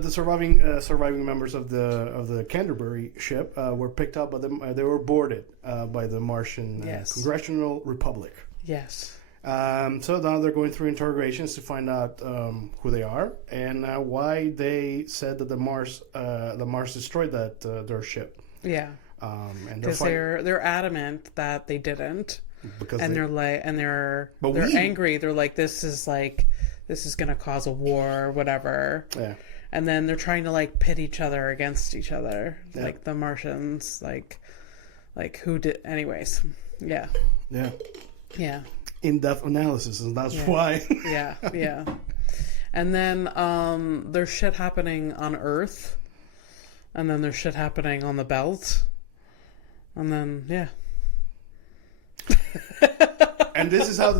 the surviving members of the Canterbury ship were picked up, but they were boarded by the Martian Congressional Republic. Yes. So now they're going through interrogations to find out who they are and why they said that the Mars destroyed their ship. Yeah. Because they're adamant that they didn't, they're angry. They're like, this is gonna cause a war or whatever. Yeah. And then they're trying to like pit each other against each other, like the Martians, like who did. Anyways, yeah. Yeah. Yeah. In-depth analysis, and that's why. Yeah. And then there's shit happening on Earth, and then there's shit happening on the belt. And then, And this is how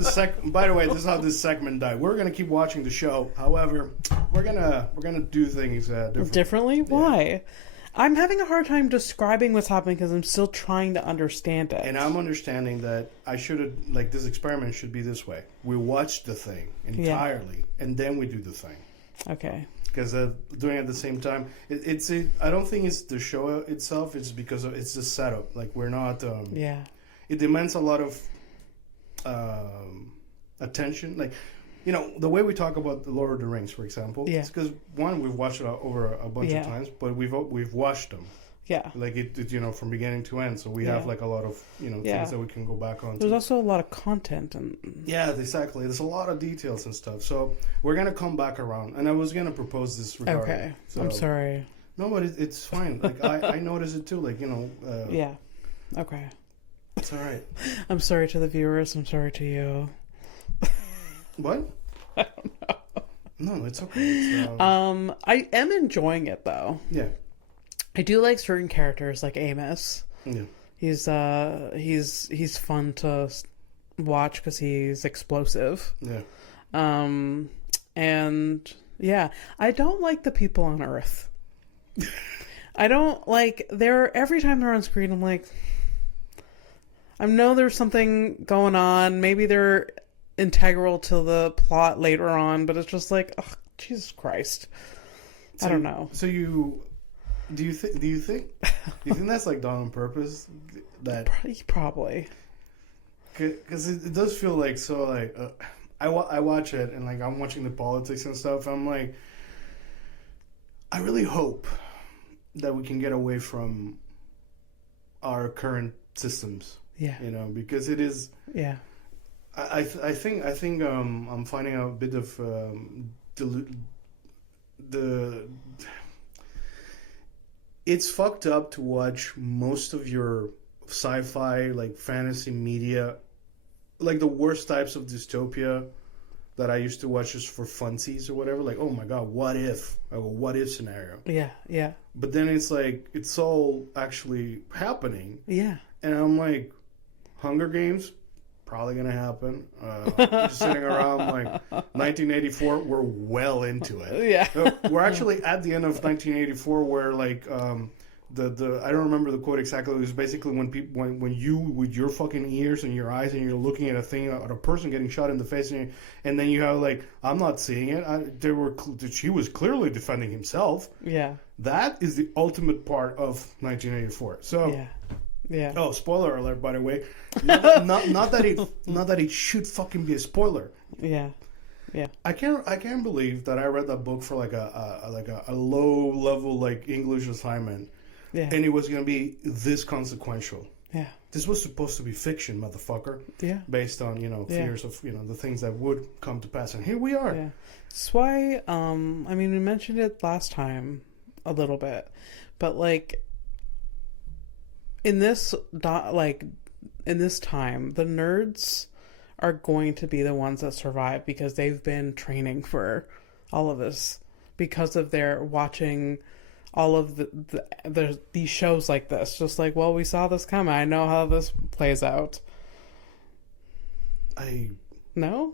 by the way, this is how this segment died. We're gonna keep watching the show. However, we're gonna do things differently. Why? I'm having a hard time describing what's happening because I'm still trying to understand it. And I'm understanding that I should have this experiment should be this way. We watch the thing entirely, and then we do the thing. Okay. Because doing it at the same time, I don't think it's the show itself. It's because it's the setup. Like we're not. It demands a lot of attention. Like, the way we talk about the Lord of the Rings, for example. Yeah. It's because one, we've watched it over a bunch of times, but we've watched them. Yeah. Like it from beginning to end. So we have like a lot of things that we can go back on. There's also a lot of content and. Yeah, exactly. There's a lot of details and stuff. So we're gonna come back around, and I was gonna propose this regarding. Okay. So, I'm sorry. No, but it's fine. Like I noticed it too. Like Yeah. Okay. It's all right. I'm sorry to the viewers. I'm sorry to you. What? I don't know. No, it's okay. I am enjoying it though. Yeah. I do like certain characters, like Amos. Yeah. He's fun to watch because he's explosive. Yeah. And yeah, I don't like the people on Earth. I don't like every time they're on screen. I'm like, I know there's something going on. Maybe they're integral to the plot later on, but it's just like, oh, Jesus Christ. I don't know. So do you think that's like done on purpose? That probably. Because it does feel like so like I watch it and like I'm watching the politics and stuff. I'm like, I really hope that we can get away from our current systems. Yeah. Because it is. Yeah. I think I'm finding a bit of the it's fucked up to watch most of your sci-fi, like fantasy media, like the worst types of dystopia that I used to watch just for funsies or whatever. Like, oh my god, what if? A what if scenario. Yeah, yeah. But then it's like it's all actually happening. Yeah. And I'm like, Hunger Games, probably gonna happen. Just sitting around like 1984, we're well into it. Yeah. We're actually at the end of 1984, where like the I don't remember the quote exactly. It was basically when you with your fucking ears and your eyes and you're looking at a thing at a person getting shot in the face and then you have like, I'm not seeing it. She was clearly defending himself. Yeah. That is the ultimate part of 1984. So. Yeah. Yeah. Oh, spoiler alert! By the way, not that it should fucking be a spoiler. Yeah, yeah. I can't believe that I read that book for like a low level like English assignment, Yeah. and it was gonna be this consequential. Yeah. This was supposed to be fiction, motherfucker. Yeah. Based on fears of the things that would come to pass, and here we are. Yeah. That's why. I mean, we mentioned it last time a little bit, but like. In this time, the nerds are going to be the ones that survive because they've been training for all of this because of their watching all of these shows like this. Just like, well, we saw this coming. I know how this plays out. No,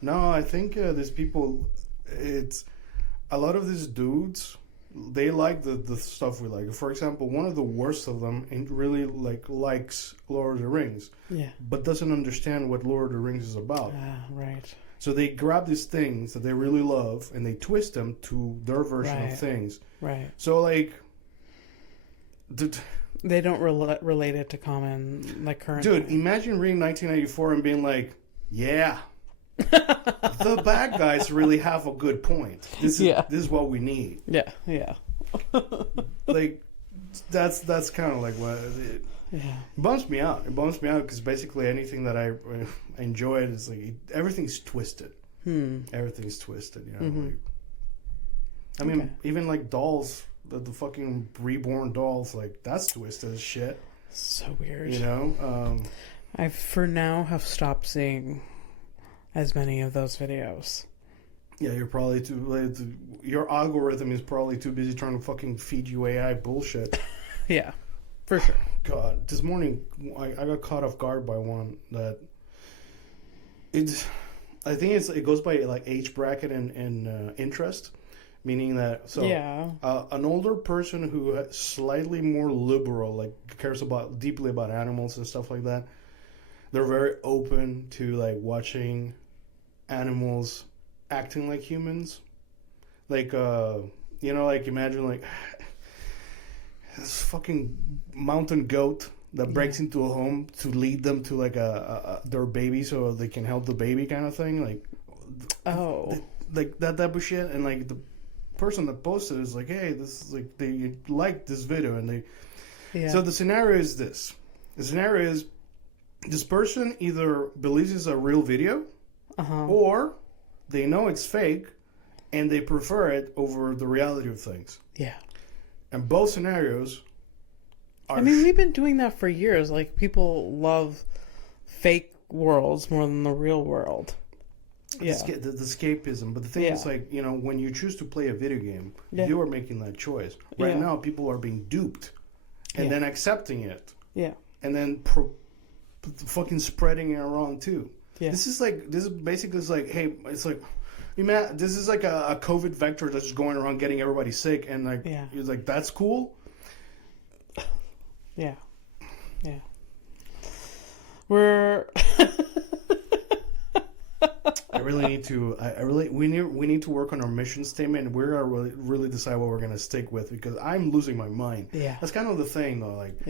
I think there's people. It's a lot of these dudes. They like the stuff we like. For example, one of the worst of them really likes Lord of the Rings, but doesn't understand what Lord of the Rings is about. Right. So they grab these things that they really love and they twist them to their version of things. Right. So like, they don't relate it to common like current. Dude, imagine reading 1984 and being like, yeah. The bad guys really have a good point. This is what we need. Yeah, yeah. Like, that's kind of like what it bums me out. It bums me out because basically anything that I enjoyed is like everything's twisted. Everything's twisted. Mm-hmm. Like, I mean, even like dolls, the fucking reborn dolls, like that's twisted as shit. So weird. I for now have stopped seeing as many of those videos. Yeah, you're probably your algorithm is probably too busy trying to fucking feed you AI bullshit. Yeah, for sure. God, this morning I got caught off guard by one that I think it goes by like age bracket and interest, meaning that an older person who is slightly more liberal, like cares deeply about animals and stuff like that. They're very open to like watching animals acting like humans, like like imagine like this fucking mountain goat that breaks into a home to lead them to like their baby so they can help the baby kind of thing, like like that type of shit. And like the person that posted is like, hey, this is like they liked this video and they so the scenario is this. The scenario is this person either believes it's a real video or they know it's fake and they prefer it over the reality of things. Yeah. And both scenarios are... I mean, we've been doing that for years. Like, people love fake worlds more than the real world. Yeah. The escapism. But the thing is, like, when you choose to play a video game, you are making that choice. Right now, people are being duped and then accepting it. Yeah. And then... fucking spreading it around too. Yeah. This is basically like, hey, it's like, this is like a COVID vector that's going around getting everybody sick, and like, you're like, that's cool. Yeah, yeah. We're. We need to work on our mission statement, and we're gonna really decide what we're gonna stick with, because I'm losing my mind. Yeah, that's kind of the thing though. Like,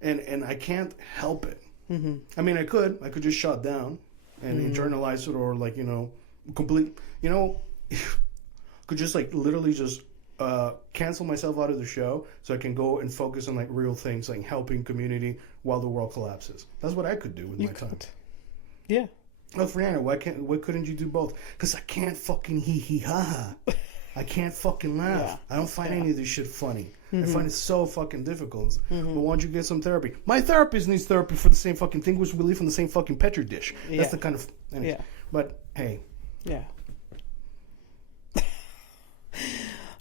and I can't help it. Mm-hmm. I mean, I could just shut down and internalize it, or like complete. Could just like literally just cancel myself out of the show so I can go and focus on like real things, like helping community while the world collapses. That's what I could do with my time. Yeah. Oh, Fernando, why couldn't you do both? Because I can't fucking hee ha ha. I can't fucking laugh. Yeah. I don't find any of this shit funny. I find it so fucking difficult. But why don't you get some therapy? My therapist needs therapy for the same fucking thing, which we live from the same fucking petri dish. That's the kind of... Anyway. Yeah. But, hey. Yeah.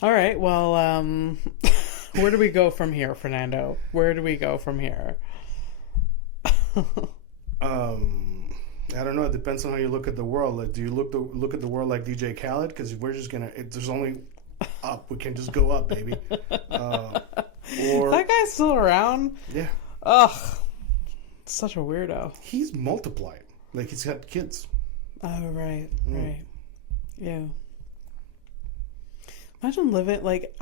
All right, well, where do we go from here, Fernando? Where do we go from here? I don't know. It depends on how you look at the world. Like, do you look at the world like DJ Khaled? Because we're just gonna. There's only up. We can just go up, baby. Or that guy's still around? Yeah. Ugh, such a weirdo. He's multiplied. Like he's got kids. Oh right, right, yeah. Imagine living like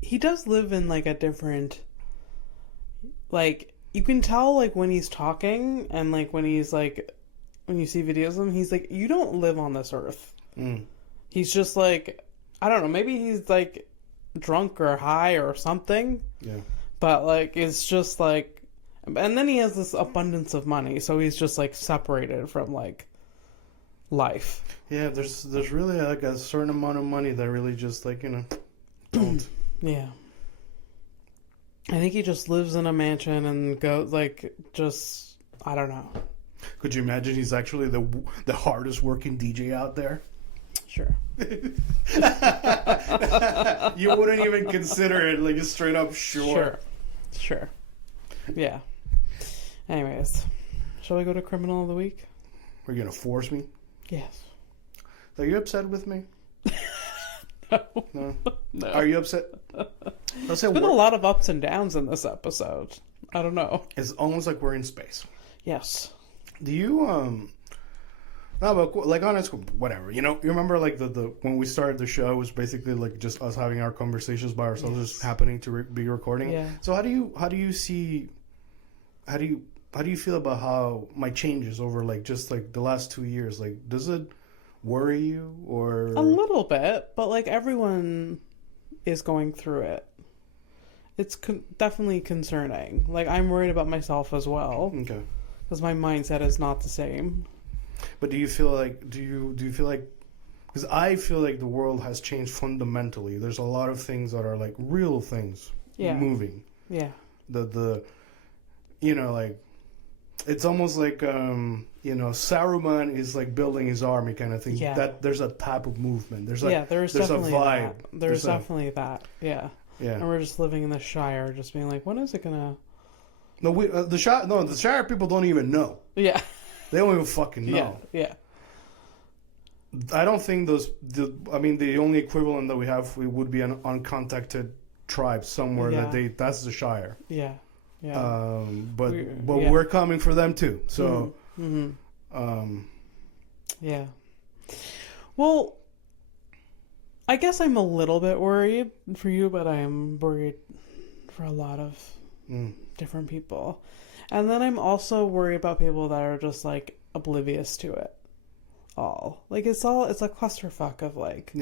He does live in like a different. Like. You can tell, like, when he's talking and, like, when he's, like, when you see videos of him, he's, like, you don't live on this earth. He's just, like, I don't know, maybe he's, like, drunk or high or something. Yeah. But, like, it's just, like, and then he has this abundance of money, so he's just, like, separated from, like, life. Yeah, there's really, like, a certain amount of money that really just, like, don't. Yeah. I think he just lives in a mansion and goes, like, just, I don't know. Could you imagine he's actually the hardest working DJ out there? Sure. You wouldn't even consider it, like, just straight up sure. Sure. Yeah. Anyways, shall we go to Criminal of the Week? Are you going to force me? Yes. Are you upset with me? No. Are you upset? There's been a lot of ups and downs in this episode. I don't know. It's almost like we're in space. Yes. Do you no, but like honest, whatever. You remember like the when we started the show, it was basically like just us having our conversations by ourselves, just happening to be recording. Yeah. So how do you feel about how my changes over like just like the last 2 years? Like, does it worry you or a little bit? But like everyone is going through it. It's definitely concerning. Like I'm worried about myself as well. Okay. Because my mindset is not the same. But do you feel like because I feel like the world has changed fundamentally. There's a lot of things that are like real things moving. Yeah. The like it's almost like Saruman is like building his army kind of thing. Yeah. That there's a type of movement. There's like there's definitely a vibe. There's definitely that. Yeah. Yeah. And we're just living in the Shire, just being like, when is it gonna? No, the Shire people don't even know. Yeah. They don't even fucking know. Yeah. I don't think the only equivalent that we have would be an uncontacted tribe somewhere that's the Shire. Yeah. Yeah. But we're coming for them too. So yeah. Well, I guess I'm a little bit worried for you, but I am worried for a lot of different people. And then I'm also worried about people that are just like oblivious to it all. Like it's a clusterfuck of like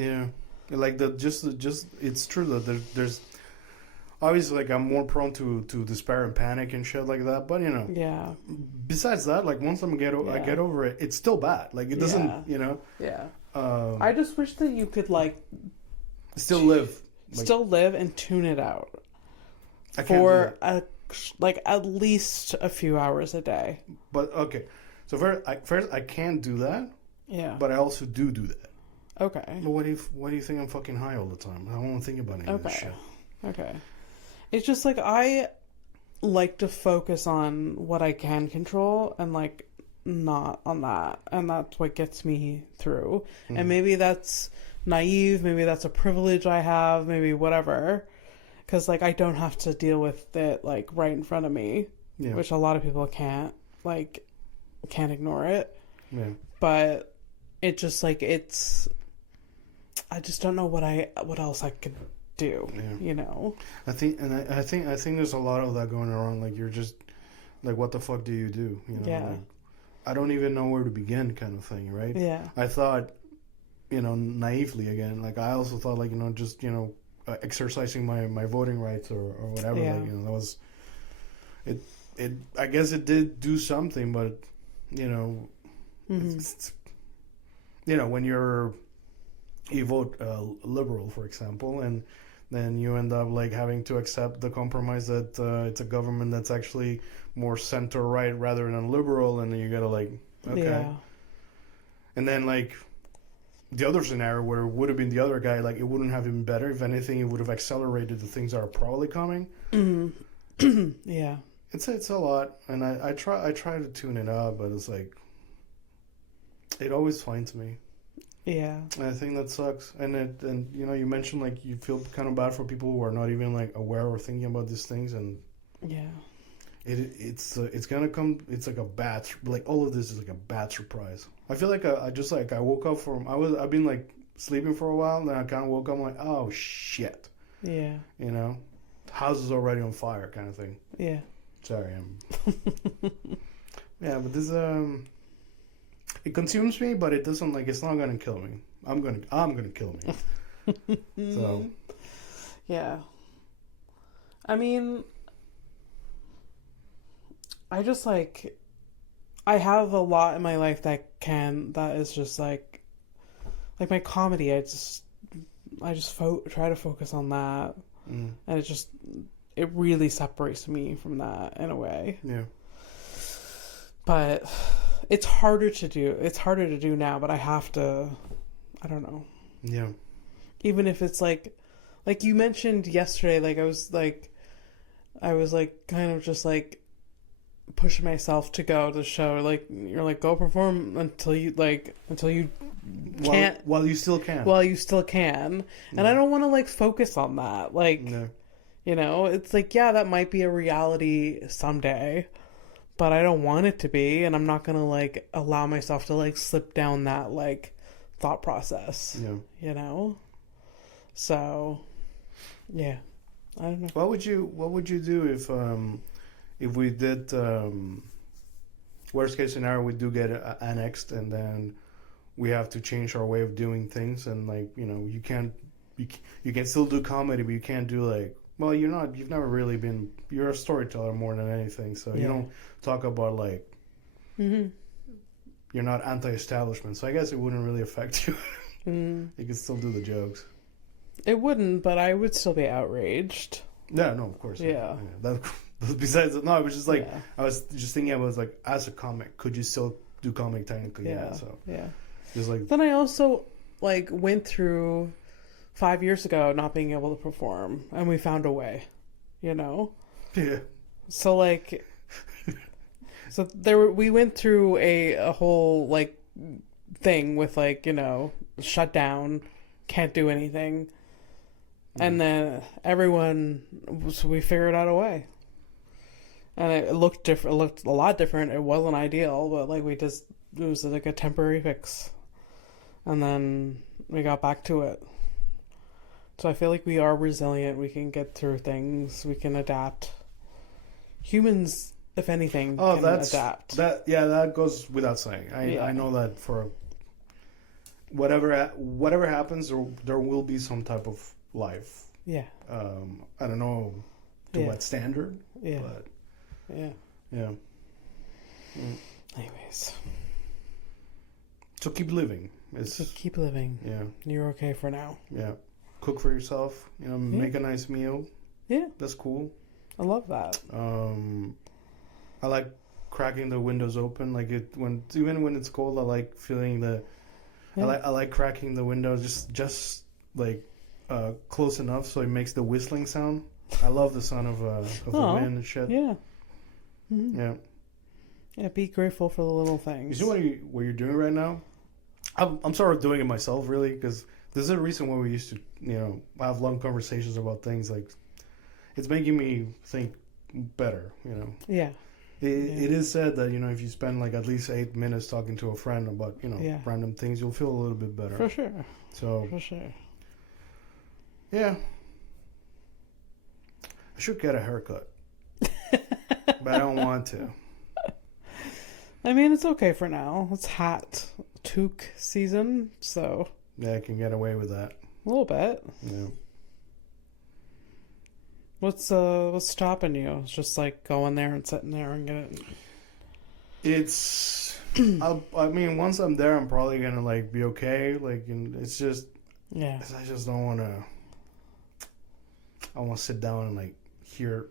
like it's true that there's obviously like I'm more prone to despair and panic and shit like that, but besides that, like once I get over it, it's still bad. Like it doesn't I just wish that you could like still live and tune it out I can't for at least a few hours a day. But okay, so first I can't do that. Yeah. But I also do that. Okay. But what do you think I'm fucking high all the time? I don't want to think about any of this shit. Okay. It's just like I like to focus on what I can control and like not on that, and that's what gets me through. And maybe that's naive, maybe that's a privilege I have, maybe whatever. Because, like, I don't have to deal with it, like, right in front of me. Yeah. Which a lot of people can't ignore it. Yeah. But it just, like, I just don't know what else I could do, you know? I think there's a lot of that going around. Like, you're just, like, what the fuck do you do? You know? Yeah. Like, I don't even know where to begin kind of thing, right? Yeah. I thought, naively again, like, I also thought, like, just, exercising my voting rights or whatever. Yeah. Like, that was it. I guess it did do something, but you know, you know, when you vote liberal, for example, and then you end up like having to accept the compromise that it's a government that's actually more center right rather than liberal, and then you gotta like, okay. Yeah. And then like the other scenario where it would have been the other guy, like it wouldn't have been better. If anything, it would have accelerated the things that are probably coming. Mm-hmm. Yeah. It's a lot, and I try to tune it up, but it's like it always finds me. Yeah. And I think that sucks. And you know, you mentioned like you feel kind of bad for people who are not even like aware or thinking about these things, and yeah, it's gonna come. It's like a bad, like all of this is like a bad surprise. I feel like I just like I woke up from I've been like sleeping for a while, and then I kind of woke up. I'm like, oh shit. Yeah. You know, house is already on fire, kind of thing. Yeah. Sorry, yeah, but this it consumes me, but it doesn't like it's not gonna kill me. I'm gonna kill me. So yeah. I mean, I just like I have a lot in my life that is just like my comedy. I just try to focus on that, and it really separates me from that in a way. Yeah. But it's harder to do. It's harder to do now, but I have to. I don't know. Yeah. Even if it's like you mentioned yesterday, like I was kind of just like pushing myself to go to the show. Like you're like go perform until you can't while you still can. While you still can, and I don't want to like focus on that. Like, you know, it's like that might be a reality someday. But I don't want it to be, and I'm not gonna like allow myself to like slip down that like thought process. Yeah. You know? So yeah. I don't know. What would you do if we did worst case scenario we do get annexed, and then we have to change our way of doing things, and like, you know, you can still do comedy, but you can't do like, well, you've never really been, you're a storyteller more than anything, so you don't talk about like, you're not anti-establishment, so I guess it wouldn't really affect you. You could still do the jokes. It wouldn't, but I would still be outraged. Yeah, no, of course. Yeah. Besides, no, I was just like, I was just thinking, I was like, as a comic, could you still do comic technically? Yeah. So yeah. Just like. Then I also like went through 5 years ago not being able to perform, and we found a way, you know? Yeah. So like, we went through a whole like thing with like, you know, shut down, can't do anything. And then we figured out a way. And it looked different, it looked a lot different. It wasn't ideal, but like it was like a temporary fix. And then we got back to it. So I feel like we are resilient. We can get through things. We can adapt. Humans, if anything, can adapt. That goes without saying. I know that for whatever happens, there will be some type of life. Yeah. I don't know to what standard. Yeah. But yeah. Yeah. Anyways. So keep living. Keep living. Yeah. You're okay for now. Yeah. Cook for yourself. You know, make a nice meal. Yeah. That's cool. I love that. I like cracking the windows open. Like even when it's cold, I like feeling the. Yeah. I like cracking the windows just like close enough so it makes the whistling sound. I love the sound of the wind and shit. Yeah. Mm-hmm. Yeah. Yeah. Be grateful for the little things. You see what you're doing right now? I'm sort of doing it myself, really, because there's a reason why we used to, you know, have long conversations about things. Like, it's making me think better, you know. Yeah. It is said that, you know, if you spend like at least 8 minutes talking to a friend about, you know, random things, you'll feel a little bit better. For sure. So. For sure. Yeah. I should get a haircut. But I don't want to. I mean, it's okay for now. It's hot toque season, so. Yeah, I can get away with that. A little bit. Yeah. What's stopping you? It's just like going there and sitting there and get it. It's. I mean, once I'm there, I'm probably gonna like be okay. Like, and it's just. Yeah. I just don't want to. I want to sit down and like hear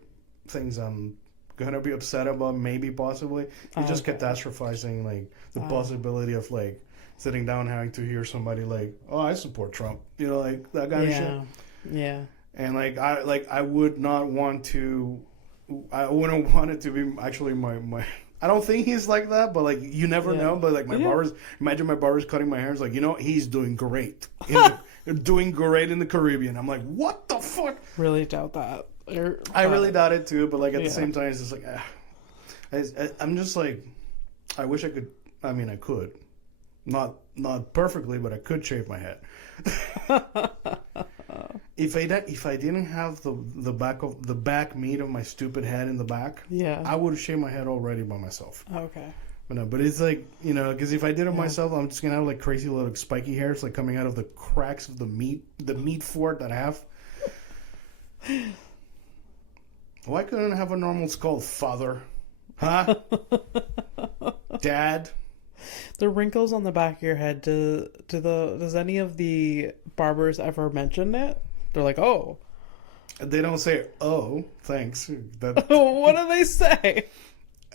things I'm gonna be upset about. Maybe possibly. You're just catastrophizing like the possibility of like sitting down having to hear somebody like, "Oh, I support Trump," you know, like that kind of shit. Yeah. And I would not want to. I wouldn't want it to be actually my. I don't think he's like that, but like you never know. But like my barber's, imagine my barber's cutting my hair. It's like, you know, he's doing great, doing great in the Caribbean. I'm like, what the fuck? Really doubt that. I really doubt it too. But like at the same time, it's just like, I'm just like, I wish I could. I mean, I could, not perfectly, but I could shave my head. If I didn't have the back meat of my stupid head in the back, I would have shaved my head already by myself. Okay. But no, but it's like, you know, because if I did it myself, I'm just gonna have like crazy little spiky hairs like coming out of the cracks of the meat fort that I have. Why couldn't I have a normal skull, father? Huh? Dad? The wrinkles on the back of your head, does any of the barbers ever mention it? They're like, oh. They don't say, oh, thanks. What do they say?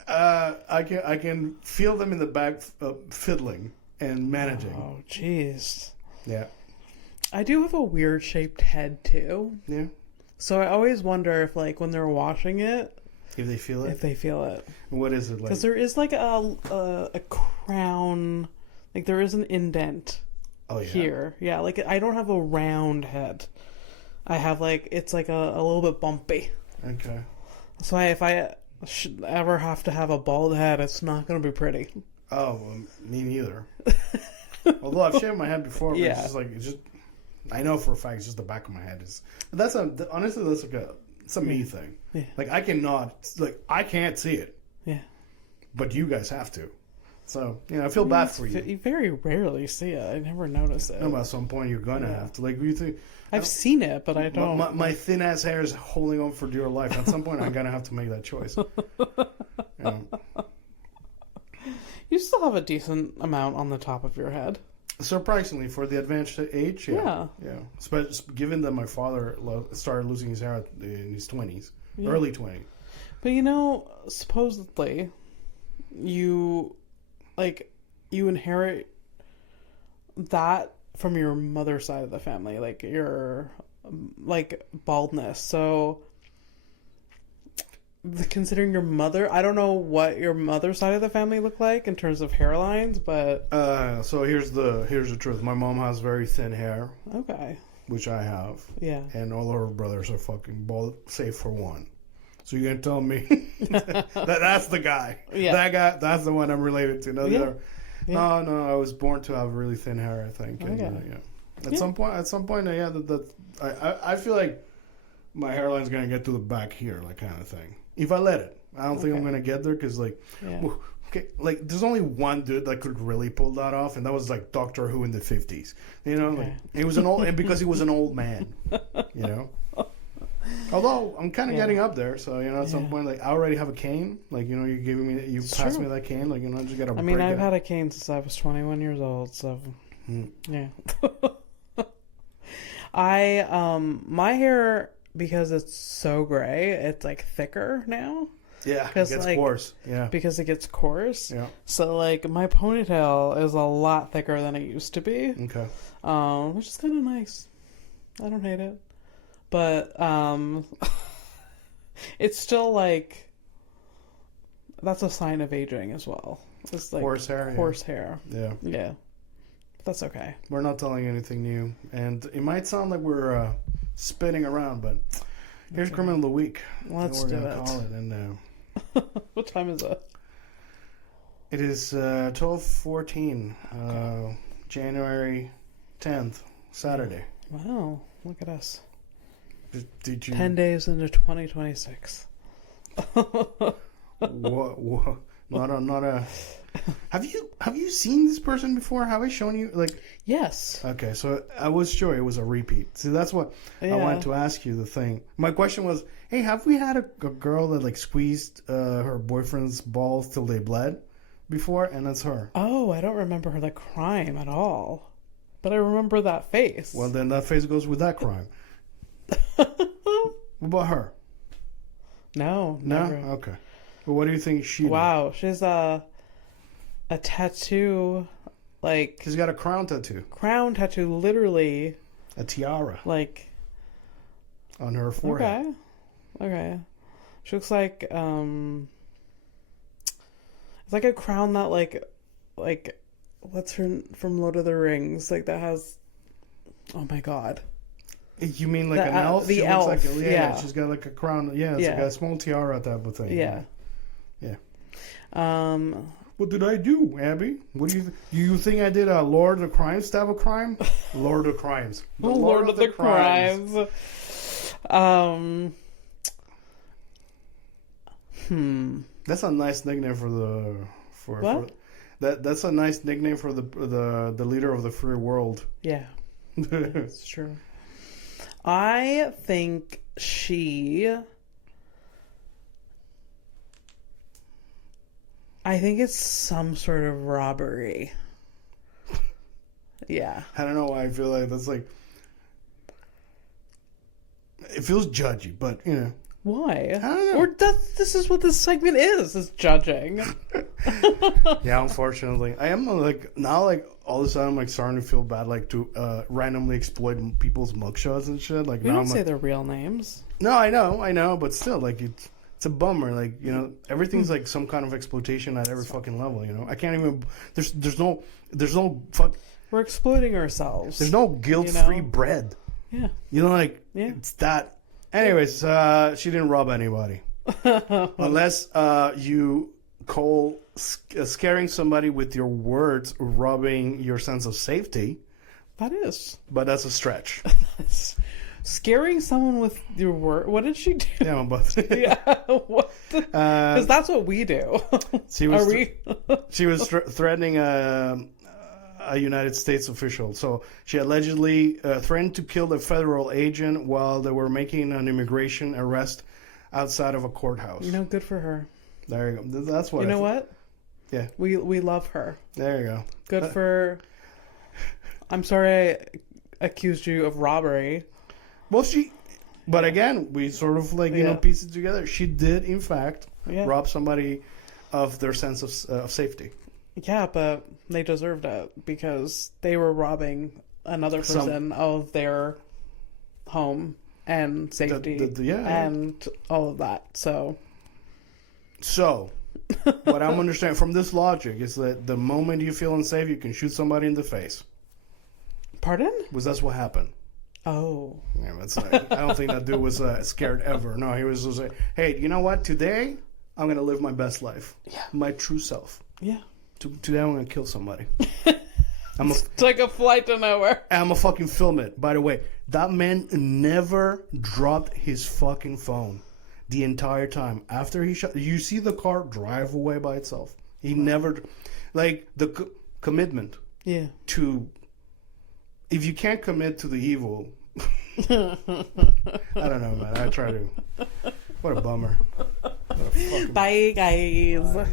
I can feel them in the back fiddling and managing. Oh, jeez. Yeah. I do have a weird shaped head, too. Yeah. So I always wonder if, like, when they're washing it, if they feel it. What is it like? Because there is like a crown, like there is an indent here. Yeah, like I don't have a round head. I have like, it's like a little bit bumpy. Okay. So if I should ever have to have a bald head, it's not going to be pretty. Oh, well, me neither. Although I've shaved my head before, but it's just I know for a fact it's just the back of my head is. But honestly, that's like it's a me thing. Yeah. Like I can't see it. Yeah. But you guys have to. So, you know, I feel bad for you. You very rarely see it. I never notice it. No, but at some point you're gonna have to. Like, you think I've seen it, but I don't. My thin ass hair is holding on for dear life. At some point, I'm gonna have to make that choice. You still have a decent amount on the top of your head. Surprisingly, for the advanced age, yeah. Especially given that my father started losing his hair in his 20s, early 20s. But you know, supposedly, you inherit that from your mother's side of the family, like your baldness. So considering your mother, I don't know what your mother's side of the family look like in terms of hairlines, but so here's the truth. My mom has very thin hair. Okay. Which I have. Yeah. And all her brothers are fucking bald, save for one. So you're gonna tell me that's the guy. Yeah. That guy, that's the one I'm related to. No, no, I was born to have really thin hair, I think. And, At some point, I feel like my hairline's gonna get to the back here, like kind of thing. If I let it, I don't think I'm gonna get there because like there's only one dude that could really pull that off, and that was like Doctor Who in the 50s. You know, like he was an old, and because he was an old man, you know. Although I'm kind of getting up there, so you know, at some point, like I already have a cane. Like you know, you passed me that cane. Like you know, I just gotta. I mean, I've had a cane since I was 21 years old, so yeah. My hair, because it's so gray, it's like thicker now. Yeah, it gets coarse. Yeah, because it gets coarse. Yeah. So like my ponytail is a lot thicker than it used to be. Okay. Which is kind of nice. I don't hate it, but it's still like that's a sign of aging as well. It's like coarse hair. Yeah. Yeah. That's okay. We're not telling anything new, and it might sound like we're spinning around, but here's Criminal of the Week. Let's do it. Call it. And what time is it? It is 12:14, January 10th, Saturday. Wow, look at us. Did you 10 days into 2026? What? Not a. Have you seen this person before? Have I shown you like? Yes. Okay, so I was sure it was a repeat. See, that's what I wanted to ask you. The thing, my question was, hey, have we had a girl that like squeezed her boyfriend's balls till they bled? before, and that's her. Oh, I don't remember the crime at all. But I remember that face. Well, then that face goes with that crime. What about her? No, never. No? Okay. Well, what do you think she did? Wow, she's a tattoo, like... She's got a crown tattoo. Crown tattoo, literally. A tiara. Like... On her forehead. Okay. She looks like, it's like a crown that, like, what's her from Lord of the Rings? Like, that has... Oh, my God. You mean like an elf? The elf, like yeah. She's got like a crown. Yeah, it's like a small tiara type of thing. Yeah. Yeah. What did I do, Abby? What do you think I did? A Lord of the Crimes type of crime? Lord of the Crimes. The Lord of the Crimes. That's a nice nickname that's a nice nickname for the leader of the free world. Yeah. That's true. I think it's some sort of robbery. Yeah. I don't know why I feel like that's like... It feels judgy, but, you know. Why? I don't know. Or this is what this segment is judging. Yeah, unfortunately. I am like, now like, all of a sudden I'm like starting to feel bad like to randomly exploit people's mugshots and shit. Like, We now don't I'm say like, their real names. No, I know, but still, like, it's a bummer. Like, you know, everything's like some kind of exploitation at every fucking level, you know? I can't even... There's no fuck... We're exploiting ourselves. There's no guilt-free bread. Yeah. You know, like, it's that... Anyways, she didn't rob anybody. Unless you call scaring somebody with your words robbing your sense of safety. That is. But that's a stretch. Scaring someone with your word. What did she do? Yeah, but what? Because that's what we do. She was threatening a United States official. So she allegedly threatened to kill a federal agent while they were making an immigration arrest outside of a courthouse. You know, good for her. There you go. That's what. You know what? Yeah. We love her. There you go. Good for. I'm sorry I accused you of robbery. Well, but again, we sort of like, you know, piece it together. She did, in fact, rob somebody of their sense of safety. Yeah, but they deserved it because they were robbing another person of their home and safety and all of that. So, what I'm understanding from this logic is that the moment you feel unsafe, you can shoot somebody in the face. Pardon? Because that's what happened. Oh. Yeah, I don't think that dude was scared ever. No, he was just like, hey, you know what? Today, I'm going to live my best life. Yeah. My true self. Yeah. Today, I'm going to kill somebody. Take a flight to nowhere. I'm going to fucking film it. By the way, that man never dropped his fucking phone the entire time. After he shot, you see the car drive away by itself. He never, like, the commitment to... If you can't commit to the evil, I don't know, man. I try to. What a bummer. Bye, guys. Bye.